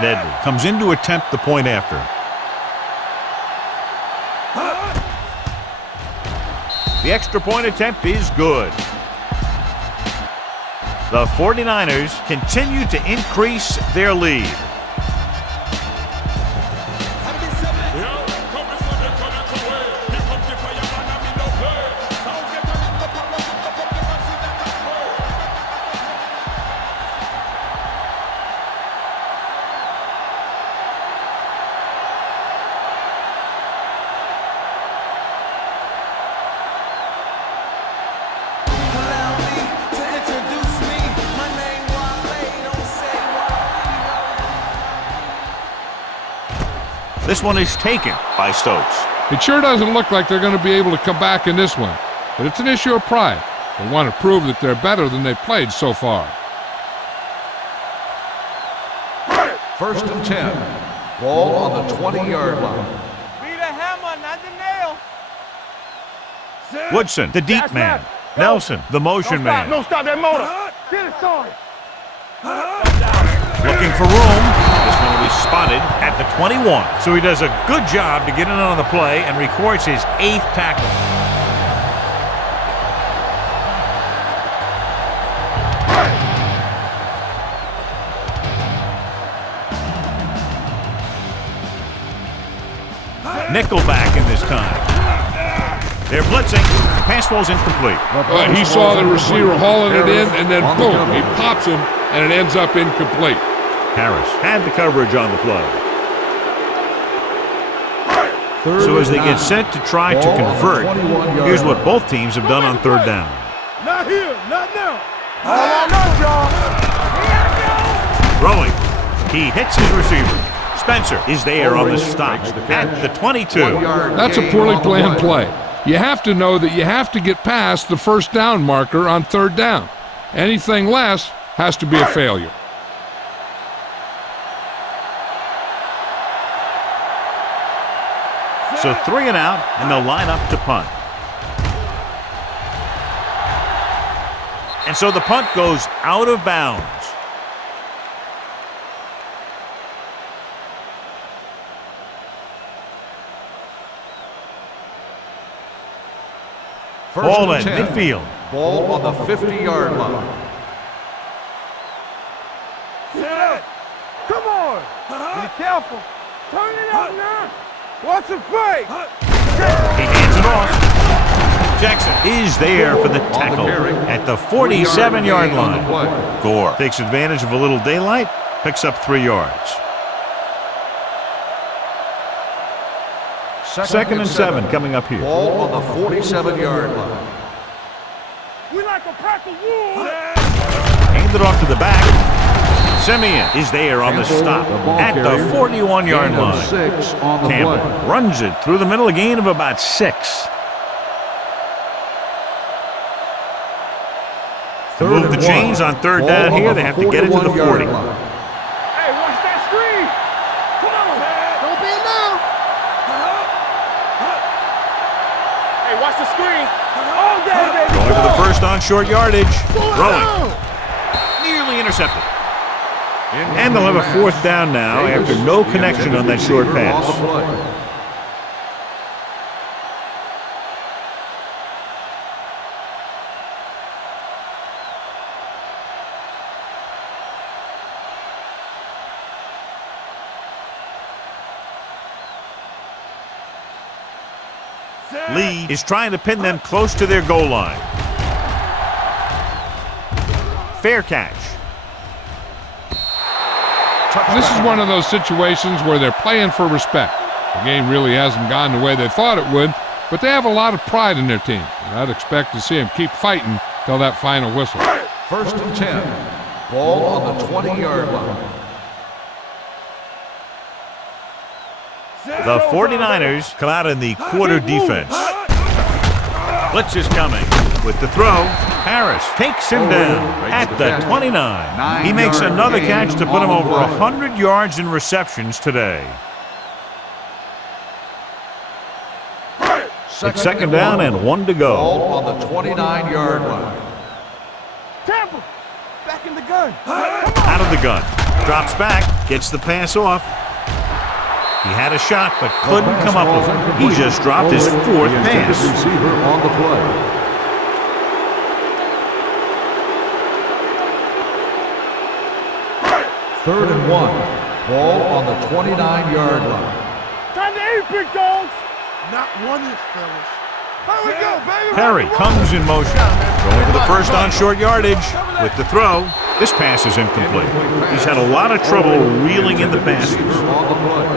Nedley comes in to attempt the point after. The extra point attempt is good. The 49ers continue to increase their lead. This one is taken by Stokes. It sure doesn't look like they're going to be able to come back in this one, but it's an issue of pride. They want to prove that they're better than they've played so far. 1st and 10. Ball on the 20-yard line. Be the hammer, not the nail. Woodson, the deep man. Nelson, the motion man. Don't stop that motor. Get it, son. Looking for room. This one will be spotted at the 21. So he does a good job to get in on the play and records his 8th tackle. Nickelback in this time. They're blitzing. Pass ball's incomplete. He saw the receiver hauling it in, and then boom, he pops him, and it ends up incomplete. Harris had the coverage on the play. So as they get set to try to convert, here's what both teams have done on 3rd down. Not here, not now. No, y'all. Throwing. He hits his receiver. Spencer is there on the stop at the 22. That's a poorly planned play. You have to know that you have to get past the 1st down marker on 3rd down. Anything less has to be a failure. So 3 and out, and they'll line up to punt. And so the punt goes out of bounds. Ball in midfield. Ball on the 50-yard line. Sit. Come on. Be careful. Turn it up now. What's the fake? He hands it off. Jackson is there for the tackle at the 47-yard line. Gore takes advantage of a little daylight, picks up 3 yards. 2nd and 7 coming up here. Ball on the 47-yard line. We like a pack of wolves. Hand it off to the back. Simeon is there on the stop at the 41-yard line. Campbell runs it through the middle, a gain of about 6. To move the chains on 3rd down here, they have to get it to the 40. Hey, watch that screen. Come on. Don't be now. Hey, watch the screen. All day, baby. Going for the first on short yardage. Throwing. Nearly intercepted. And they'll have a 4th down now after no connection on that short pass. Lee is trying to pin them close to their goal line. Fair catch. This is one of those situations where they're playing for respect. The game really hasn't gone the way they thought it would, but they have a lot of pride in their team. And I'd expect to see them keep fighting till that final whistle. 1st and 10. Ball on the 20-yard line. The 49ers come out in the quarter defense. Blitz is coming with the throw. Harris takes him down at the 29. He makes another catch to put him over 100 yards in receptions today. It's 2nd down and 1 to go. Ball on the 29-yard line. Tampa, back in the gun. Out of the gun. Drops back, gets the pass off. He had a shot but couldn't come up with it. He just dropped his 4th pass. Receiver on the play. Third and 1. Ball on the 29-yard line. Time to eat, big dogs. Not 1 inch, fellas. Here we go, baby. Perry comes in motion. Going for the first on short yardage with the throw. This pass is incomplete. He's had a lot of trouble reeling in the passes. Receiver on the play.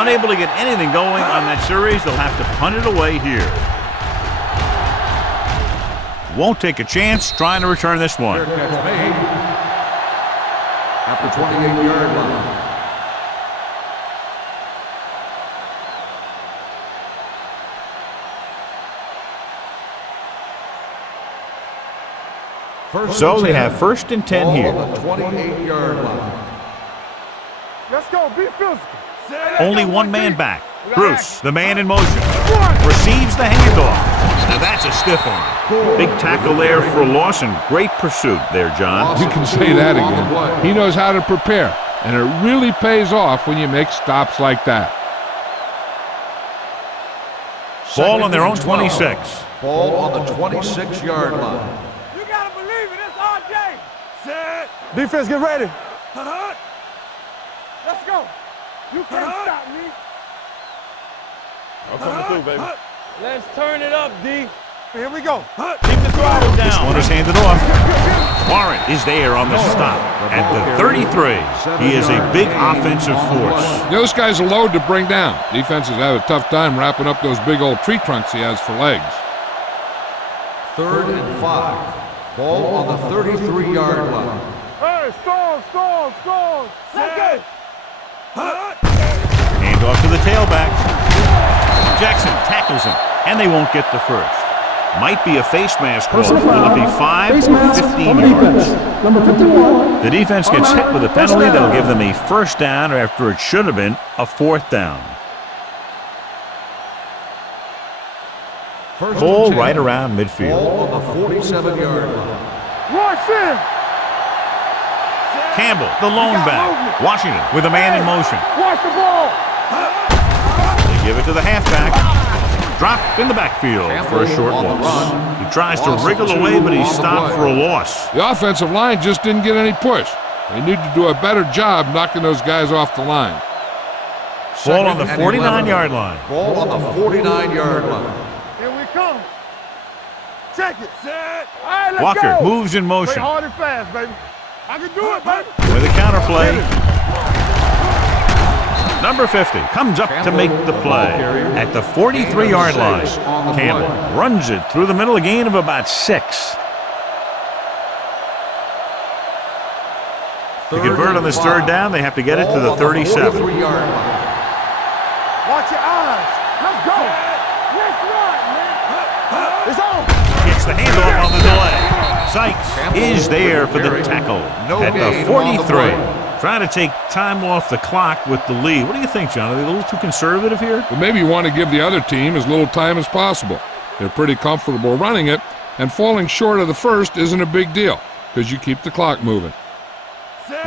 Unable to get anything going on that series, they'll have to punt it away here. Won't take a chance trying to return this one. Fair catch made at the 28-yard line. So they have 1st and 10 here. On the 28-yard line. Let's go. Be physical. Only one man back. Bruce, the man in motion, receives the handoff. Now that's a stiff arm. Big tackle there for a loss and great pursuit there, John. You can say that again. He knows how to prepare, and it really pays off when you make stops like that. Ball on their own 26. Ball on the 26-yard line. You gotta believe it. It's RJ. Set. Defense, get ready. Let's go. You can't stop me. I'm coming through, baby. Let's turn it up, D. Here we go. Keep the throttle down. This one is handed off. Warren is there on the stop at the 33. He is a big offensive force. Those guys are load to bring down. Defenses have a tough time wrapping up those big old tree trunks he has for legs. 3rd and 5. Ball on the 33-yard line. Hey, stall. Second. Hand off to the tailback. Jackson tackles him, and they won't get the first. Might be a face mask call. Personal Will foul. it be 5 Face or mask 15 on the yards? defense. Number 51. The defense gets hit with a penalty. They'll give them a 1st down after it should have been a 4th down. Ball right around midfield. Ball on the 47-yard line. Rush in. Campbell, the lone back. Washington with a man in motion. Watch the ball. They give it to the halfback. Dropped in the backfield for a short loss. He tries to wriggle away, but he's stopped for a loss. The offensive line just didn't get any push. They need to do a better job knocking those guys off the line. Ball on the 49-yard line. Ball on the 49-yard line. Here we come. Check it. Set. All right, let's Walker go. moves in Play motion. hard and fast, baby. I can do it, baby. With a counterplay. Number 50 comes up to make the play at the 43-yard line. Campbell runs it through the middle, a gain of about 6. To convert on this 3rd down, they have to get it to the 37. Watch your eyes. Let's go. Let's run, man. It's on. Gets the handoff on the delay. Sykes is there for the tackle at the 43. Trying to take time off the clock with the lead. What do you think, John? Are they a little too conservative here? But maybe you want to give the other team as little time as possible. They're pretty comfortable running it, and falling short of the first isn't a big deal because you keep the clock moving.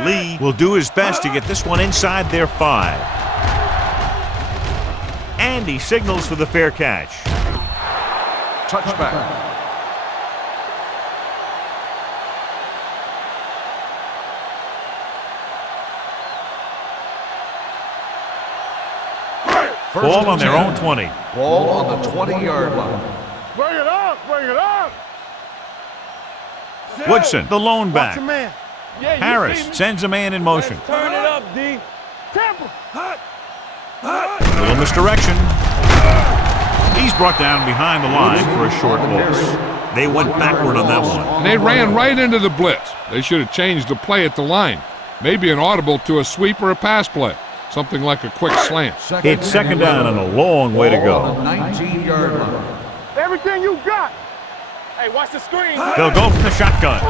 Lee will do his best to get this one inside their 5. And he signals for the fair catch. Touchback. Ball on their own 20. Ball on the 20-yard line. Bring it up. Bring it up. Woodson, the lone Watch back. your man. Yeah, Harris sends a man in motion. Turn it up, D. Temple. A little misdirection. He's brought down behind the line for a short loss. They went backward on that one. And they ran right into the blitz. They should have changed the play at the line. Maybe an audible to a sweep or a pass play. Something like a quick slant. It's 2nd down and a long way to Ball on go. the 19-yard line. Everything you got. Hey, watch the screen. They'll go from the shotgun.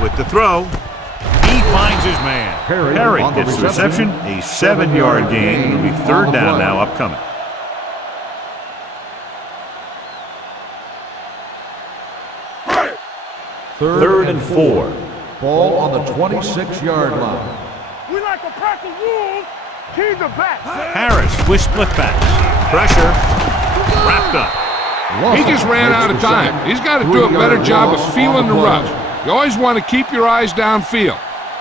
With the throw, he finds his man. Perry gets the reception, a 7-yard gain. It'll be 3rd down now upcoming. Third and 4. Ball on the 26-yard line. We like a pack of wolves. Keep the back. Harris with split backs. Pressure. Wrapped up. He just ran out of time. He's got to do a better job of feeling the rush. You always want to keep your eyes downfield,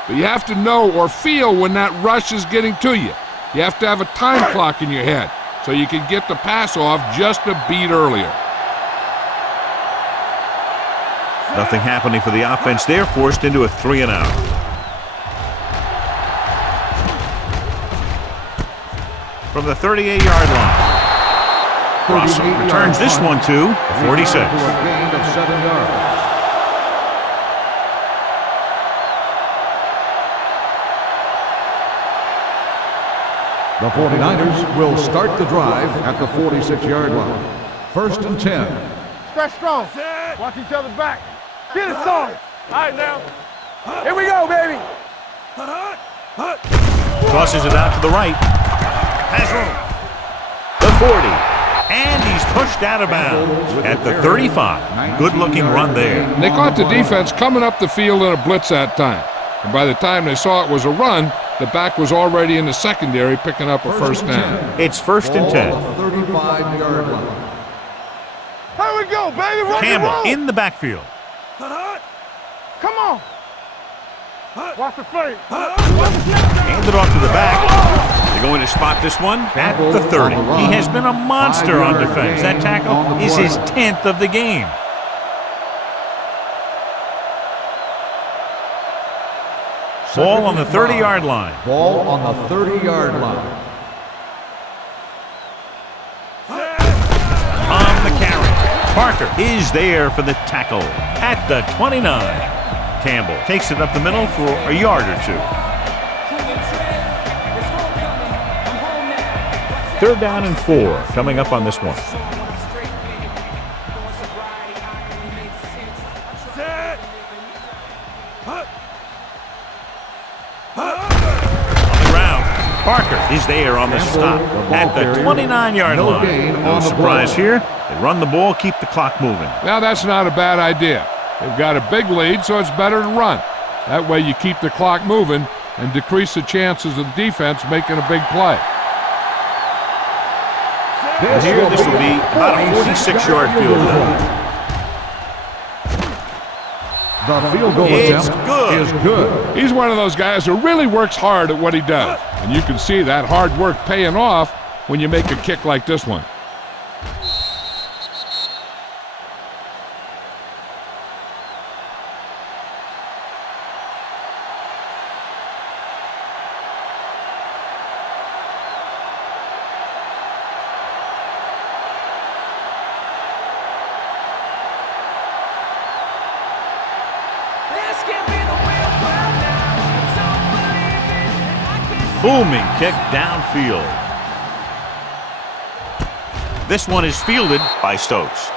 but you have to know or feel when that rush is getting to you. You have to have a time clock in your head so you can get the pass off just a beat earlier. Nothing happening for the offense. They're forced into a 3-and-out. from the 38-yard line. Russell returns this one to the 46. For a gain of 7 yards. The 49ers will start the drive at the 46-yard line. First and 10. Stretch strong. Watch each other back. Get it started. All right, now. Here we go, baby. Tosses it out to the right. Has room. The 40. And he's pushed out of bounds at the 35. Good-looking run there. They caught the defense coming up the field in a blitz that time. And by the time they saw it was a run, the back was already in the secondary picking up a first down. It's first and 10. 35-yard line. Here we go, baby. Rock and roll. Campbell in the backfield. Come on. Watch the fade. Hand it off to the back. They're going to spot this one at the 30. He has been a monster on defense. That tackle is his 10th of the game. Ball on the 30-yard line. Ball on the 30-yard line. On the carry. Parker is there for the tackle at the 29. Campbell takes it up the middle for a yard or two. Third down and 4 coming up on this one. Parker is there on the stop at the 29-yard line. No surprise here. They run the ball, keep the clock moving. Now that's not a bad idea. They've got a big lead, so it's better to run. That way you keep the clock moving and decrease the chances of the defense making a big play. Here, this will be about a 46-yard field goal. The field goal attempt is good. He's one of those guys who really works hard at what he does. And you can see that hard work paying off when you make a kick like this one. Booming kick downfield. This one is fielded by Stokes.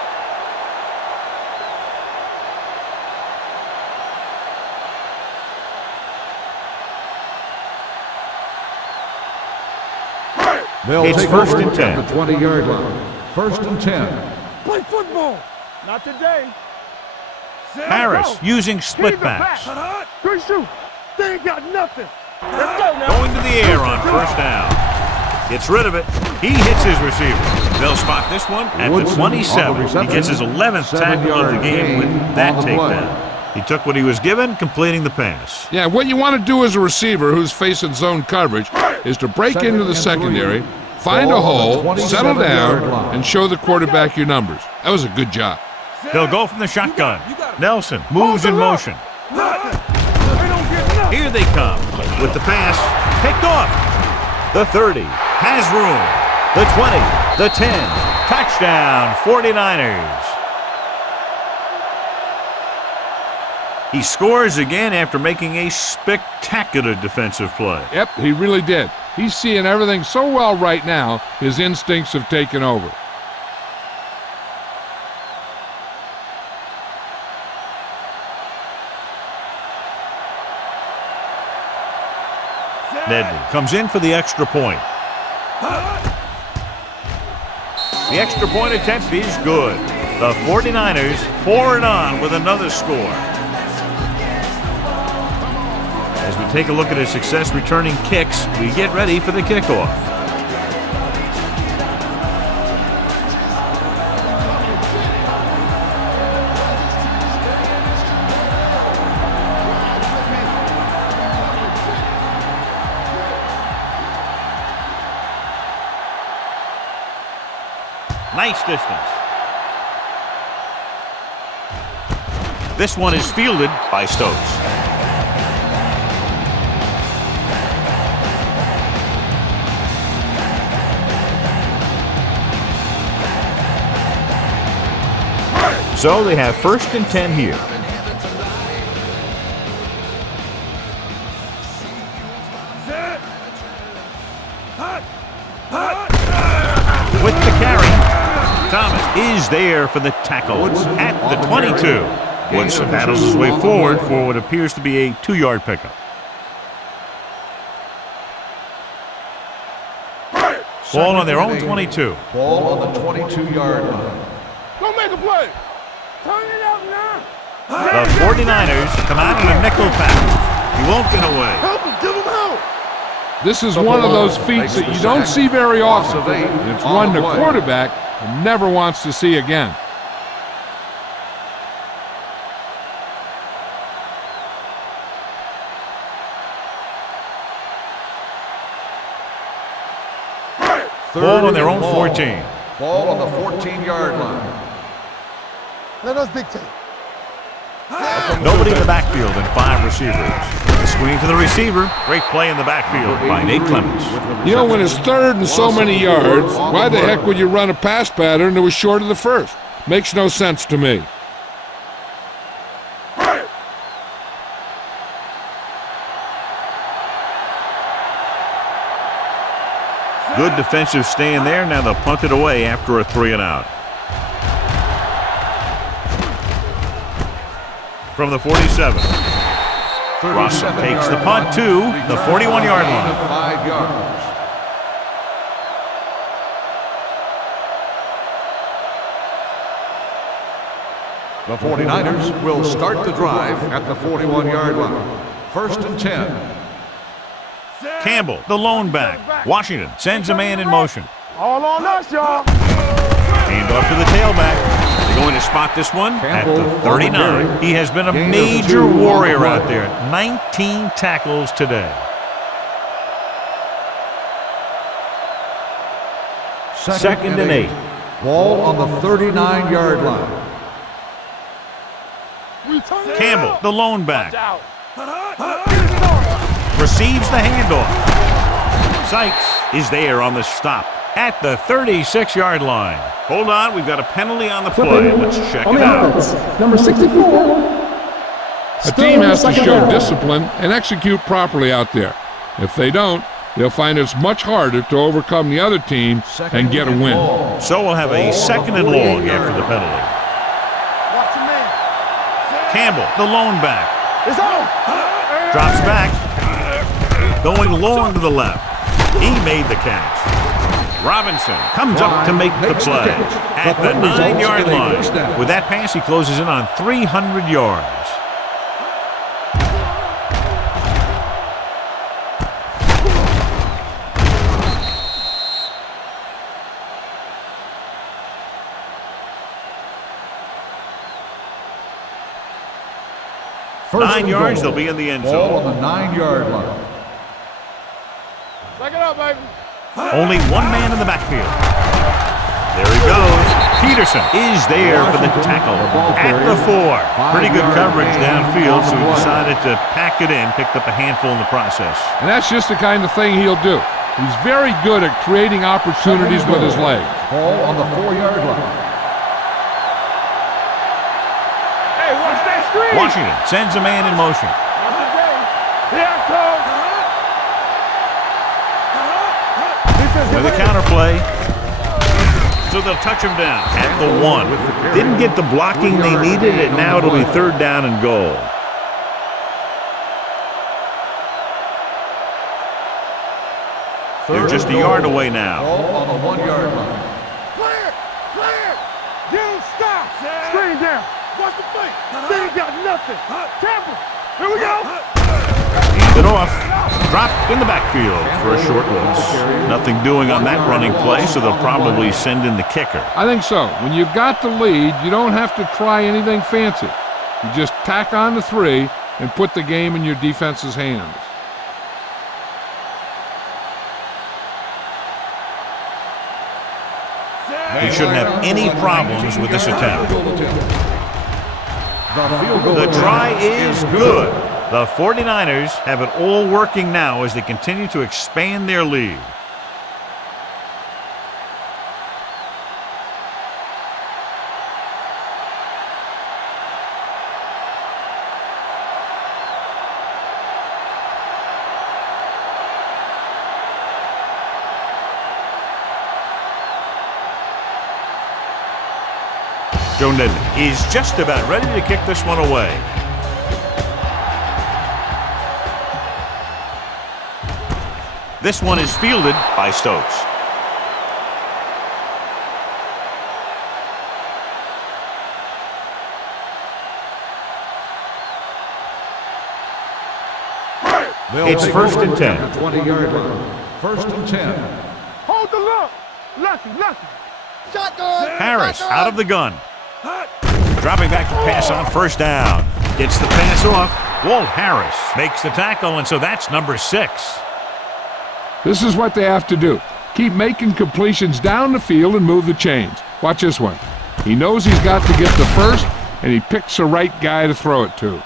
It's first and 10. At the 20-yard line. First and 10. Play football. Not today. Harris using split backs. Good shoot. They ain't got nothing. Let's go now. Going to the air on first down. Gets rid of it. He hits his receiver. They'll spot this one at the 27. He gets his 11th tackle of the game with that takedown. He took what he was given, completing the pass. Yeah, what you want to do as a receiver who's facing zone coverage is to break into the secondary, find a hole, settle down, and show the quarterback your numbers. That was a good job. They'll go from the shotgun. Nelson moves in motion. Here they come with the pass picked off. The 30 has room. The 20, the 10. Touchdown, 49ers. He scores again after making a spectacular defensive play. Yep, he really did. He's seeing everything so well right now, his instincts have taken over. Nedley comes in for the extra point. The extra point attempt is good. The 49ers pour it on with another score. As we take a look at his success returning kicks, we get ready for the kickoff. Nice distance. This one is fielded by Stokes. So they have 1st and 10 here. With the carry, Thomas is there for the tackle at the 22. Woodson battles his way forward for what appears to be a 2-yard pickup. Ball on their own 22. Ball on the 22-yard line. Go make a play. Turn it up now. The 49ers come out in a nickel package. He won't get away. Help him. Give him help. This is one of those feats that you don't see very often. It's one the quarterback never wants to see again. Ball on their own 14. Ball on the 14-yard line. Let us dictate. Nobody in the backfield and 5 receivers. The screen to the receiver. Great play in the backfield by Nate Clements. You know, when it's 3rd and so many yards, why the heck would you run a pass pattern that was short of the first? Makes no sense to me. Good defensive stand there. Now they'll punt it away after a 3-and-out. From the 47. Russell takes the punt to the 41-yard line. 5 yards. The 49ers will start the drive at the 41-yard line. 1st and 10. Campbell, the lone back. Washington sends a man in motion. All on us, y'all. Hand off to the tailback. They're going to spot this one at the 39. He has been a major warrior out there. 19 tackles today. 2nd and 8. Ball on the 39-yard line. Campbell, the lone back. Receives the handoff. Sykes is there on the stop at the 36-yard line. Hold on, we've got a penalty on the play. Let's check On it the out. offense, number 64. A team has to show discipline and execute properly out there. If they don't, they'll find it's much harder to overcome the other team and get a win. So we'll have a 2nd and long after the penalty. Watch him, man. Campbell, the lone back. It's on. Drops back. Going long to the left. He made the catch. Robinson comes up to make the play at the 9-yard line. With that pass, he closes in on 300 yards. First 9 and yards, goal. they'll be in the end Ball zone. on the 9-yard line. Back it up, baby. Only one man in the backfield. There he goes. Peterson is there for the tackle at the 4. Pretty good coverage downfield, so he decided to pack it in, picked up a handful in the process. And that's just the kind of thing he'll do. He's very good at creating opportunities with his legs. Ball on the 4-yard line. Hey, watch that screen. Washington sends a man in motion. Here it comes. With a counter play. So they'll touch him down at the 1. Didn't get the blocking they needed, and now it'll be 3rd down and goal. They're just a yard away now. Ball on the 1-yard line. Clear. Get him stop. Screen down. Watch the play. They ain't got nothing. Campbell. Here we go. Hand it off. Dropped in the backfield for a short loss. Nothing doing on that running play, so they'll probably send in the kicker. I think so. When you've got the lead, you don't have to try anything fancy. You just tack on the 3 and put the game in your defense's hands. He shouldn't have any problems with this attempt. The try is good. The 49ers have it all working now as they continue to expand their lead. Joe Nedley is just about ready to kick this one away. This one is fielded by Stokes. It's 1st and 10. 20-yard line. 1st and 10. Hold the look. Lucky. Harris out of the gun. Dropping back to pass on 1st down. Gets the pass off. Walt Harris makes the tackle, and so that's number 6. This is what they have to do. Keep making completions down the field and move the chains. Watch this one. He knows he's got to get the first, and he picks the right guy to throw it to.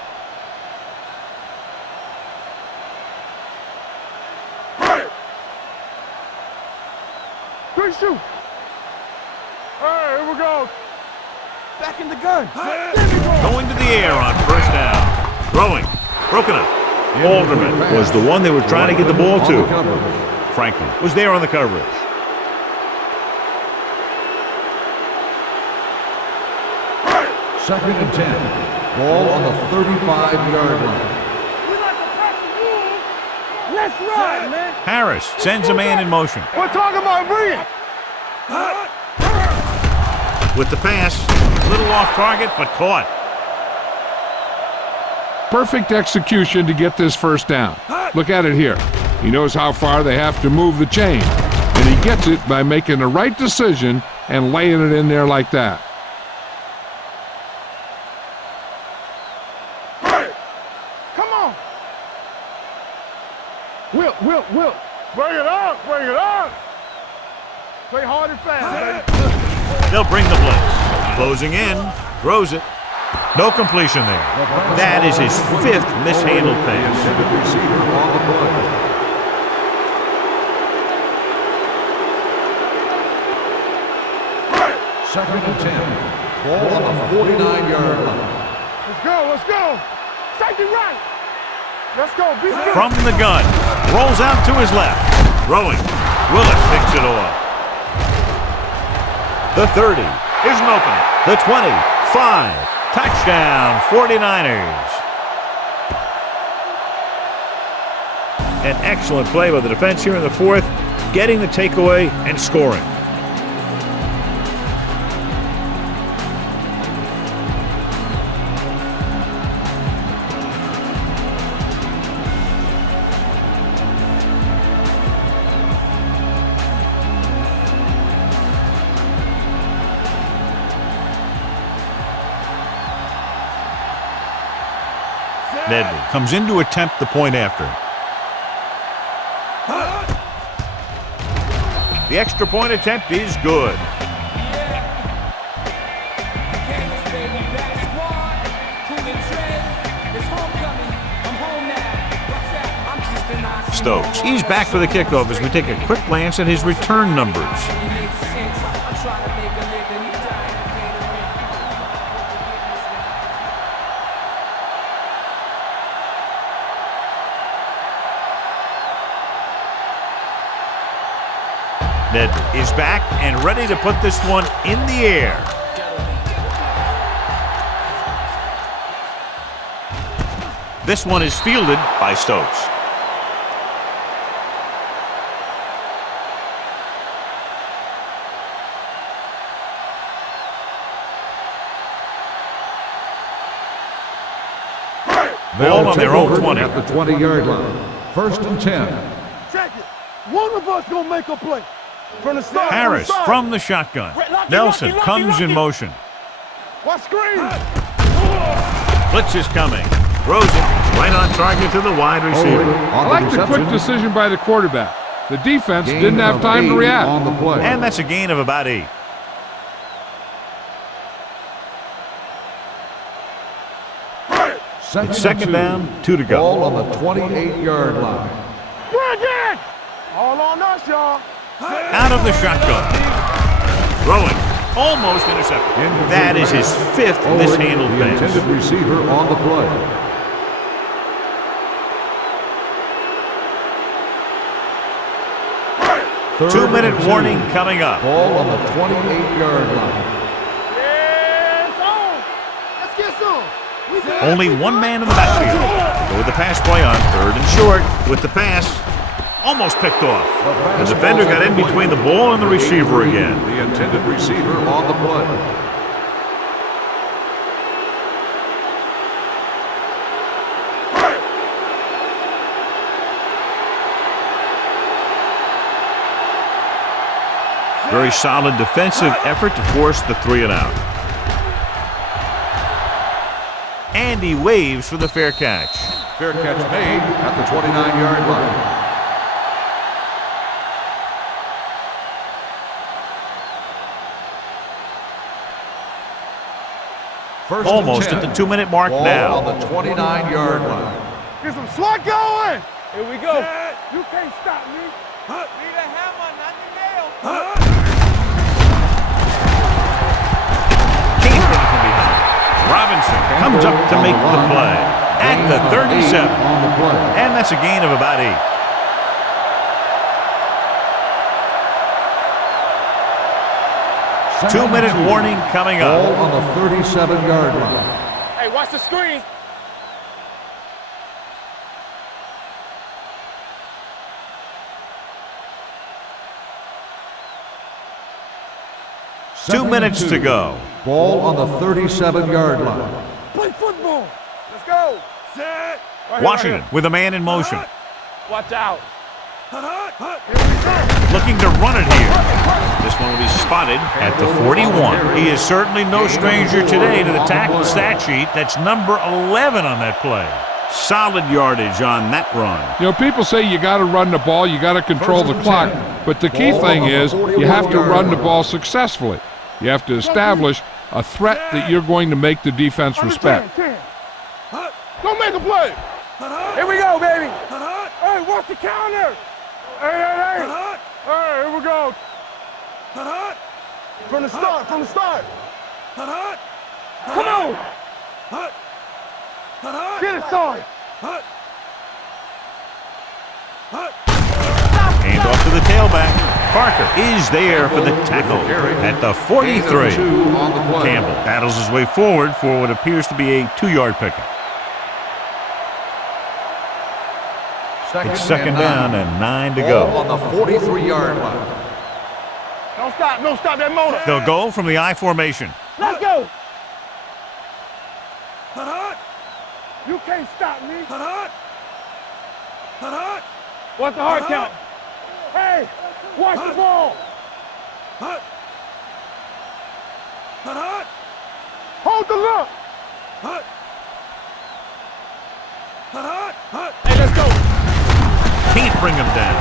Shoot. All right, here we go. Back in the gun. Going to the air on 1st down. Throwing. Broken up. Alderman was the one they were trying to get the ball to. Franklin was there on the coverage. Second and 10. Ball on the 35-yard line. Let's run, man. Harris sends a man in motion. We're talking about bringing. With the pass, a little off target, but caught. Perfect execution to get this 1st down. Look at it here. He knows how far they have to move the chain, and he gets it by making the right decision and laying it in there like that. Come on. Will. Bring it up. Play hard and fast, baby. They'll bring the blitz. Closing in. Throws it. No completion there. That is his 5th mishandled pass. Receiver on the play. Second and 10. Ball on the 49-yard line. Let's go. Safety right. Let's go. From the gun. Rolls out to his left. Throwing. Willis picks it off. The 30 isn't open. The 25. Touchdown, 49ers. An excellent play by the defense here in the 4th, getting the takeaway and scoring. Nedley comes in to attempt the point after. The extra point attempt is good. Stokes, he's back for the kickoff as we take a quick glance at his return numbers. Nedley is back and ready to put this one in the air. This one is fielded by Stokes. Ball on their own 20. At the 20-yard line. 1st and 10. Check it. One of us gonna make a play. From the start. Harris from the shotgun. Nelson comes in motion. What screen? Blitz is coming. Throws it right on target to the wide receiver. I like the quick decision by the quarterback. The defense didn't have time to react. On the play. And that's a gain of about 8. Second down, 2 to go. Ball on the 28-yard line. Bring it! All on us, y'all. Out of the shotgun. Throwing. Almost intercepted. That is his 5th mishandled The pass. intended receiver on the play. Third 2-minute and 2. warning coming up. Ball on the 28-yard line. Yeah, Only one man in the backfield. Go with the pass play on 3rd and short with the pass. Almost picked off. The defender got in between the ball and the receiver again. The intended receiver on the play. Very solid defensive effort to force the 3 and out. And he waves for the fair catch. Fair catch made at the 29-yard line. Almost at the 2-minute mark Ball now. on the 29-yard line. Get some slot going. Here we go. You can't stop me. Need a hammer, not the nail. Can't bring it from behind. Robinson comes up to make the play at the 37. And that's a gain of about 8. Two-minute warning coming up. Ball on the 37-yard line. Hey, watch the screen. Two minutes to go. Ball on the 37-yard line. Play football. Let's go. Set. Washington with a man in motion. Watch out. Looking to run it here. This one will be spotted at the 41. He is certainly no stranger today to the tackle stat sheet. That's number 11 on that play. Solid yardage on that run. You know, people say you got to run the ball, you got to control the clock, but the key thing is you have to run the ball successfully. You have to establish a threat that you're going to make the defense respect. Don't make a play. Here we go, baby. Hey, watch the counter. Hey. Hey, here we go. From the start. Come on. Get it started. Hand off to the tailback. Parker is there for the tackle at the 43. Campbell battles his way forward for what appears to be a 2-yard pickup. It's second down and 9 to go. On the 43-yard line. Don't stop that motor. They'll go from the I formation. Let's go. You can't stop me. What's the hard count? Hey, watch the ball. Hold the look. Hey, let's go. Can't bring him down.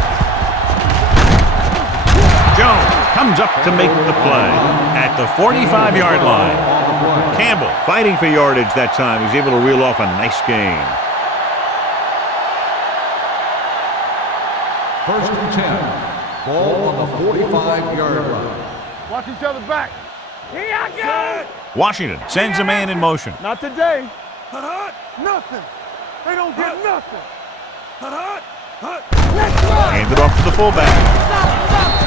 Jones comes up to make the play at the 45-yard line. Campbell fighting for yardage that time. He's able to reel off a nice gain. 1st and 10. Ball on the 45-yard line. Watch each other back. Here I go. Washington sends a man in motion. Not today. Nothing. They don't get nothing. Hand it off to the fullback.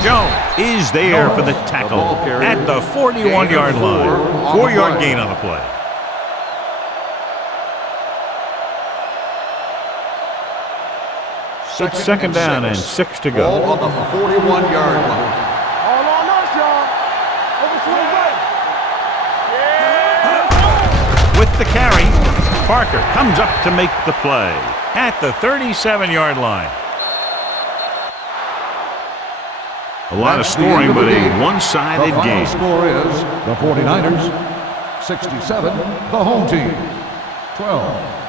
Jones is there for the tackle at the 41-yard line. 4-yard gain on the play. It's second down and 6 to go. Ball on the 41-yard line. All on us, y'all. Overswing right. With the carry, Parker comes up to make the play at the 37-yard line. A lot of scoring, but a one-sided game. The final score is the 49ers 67, the home team 12.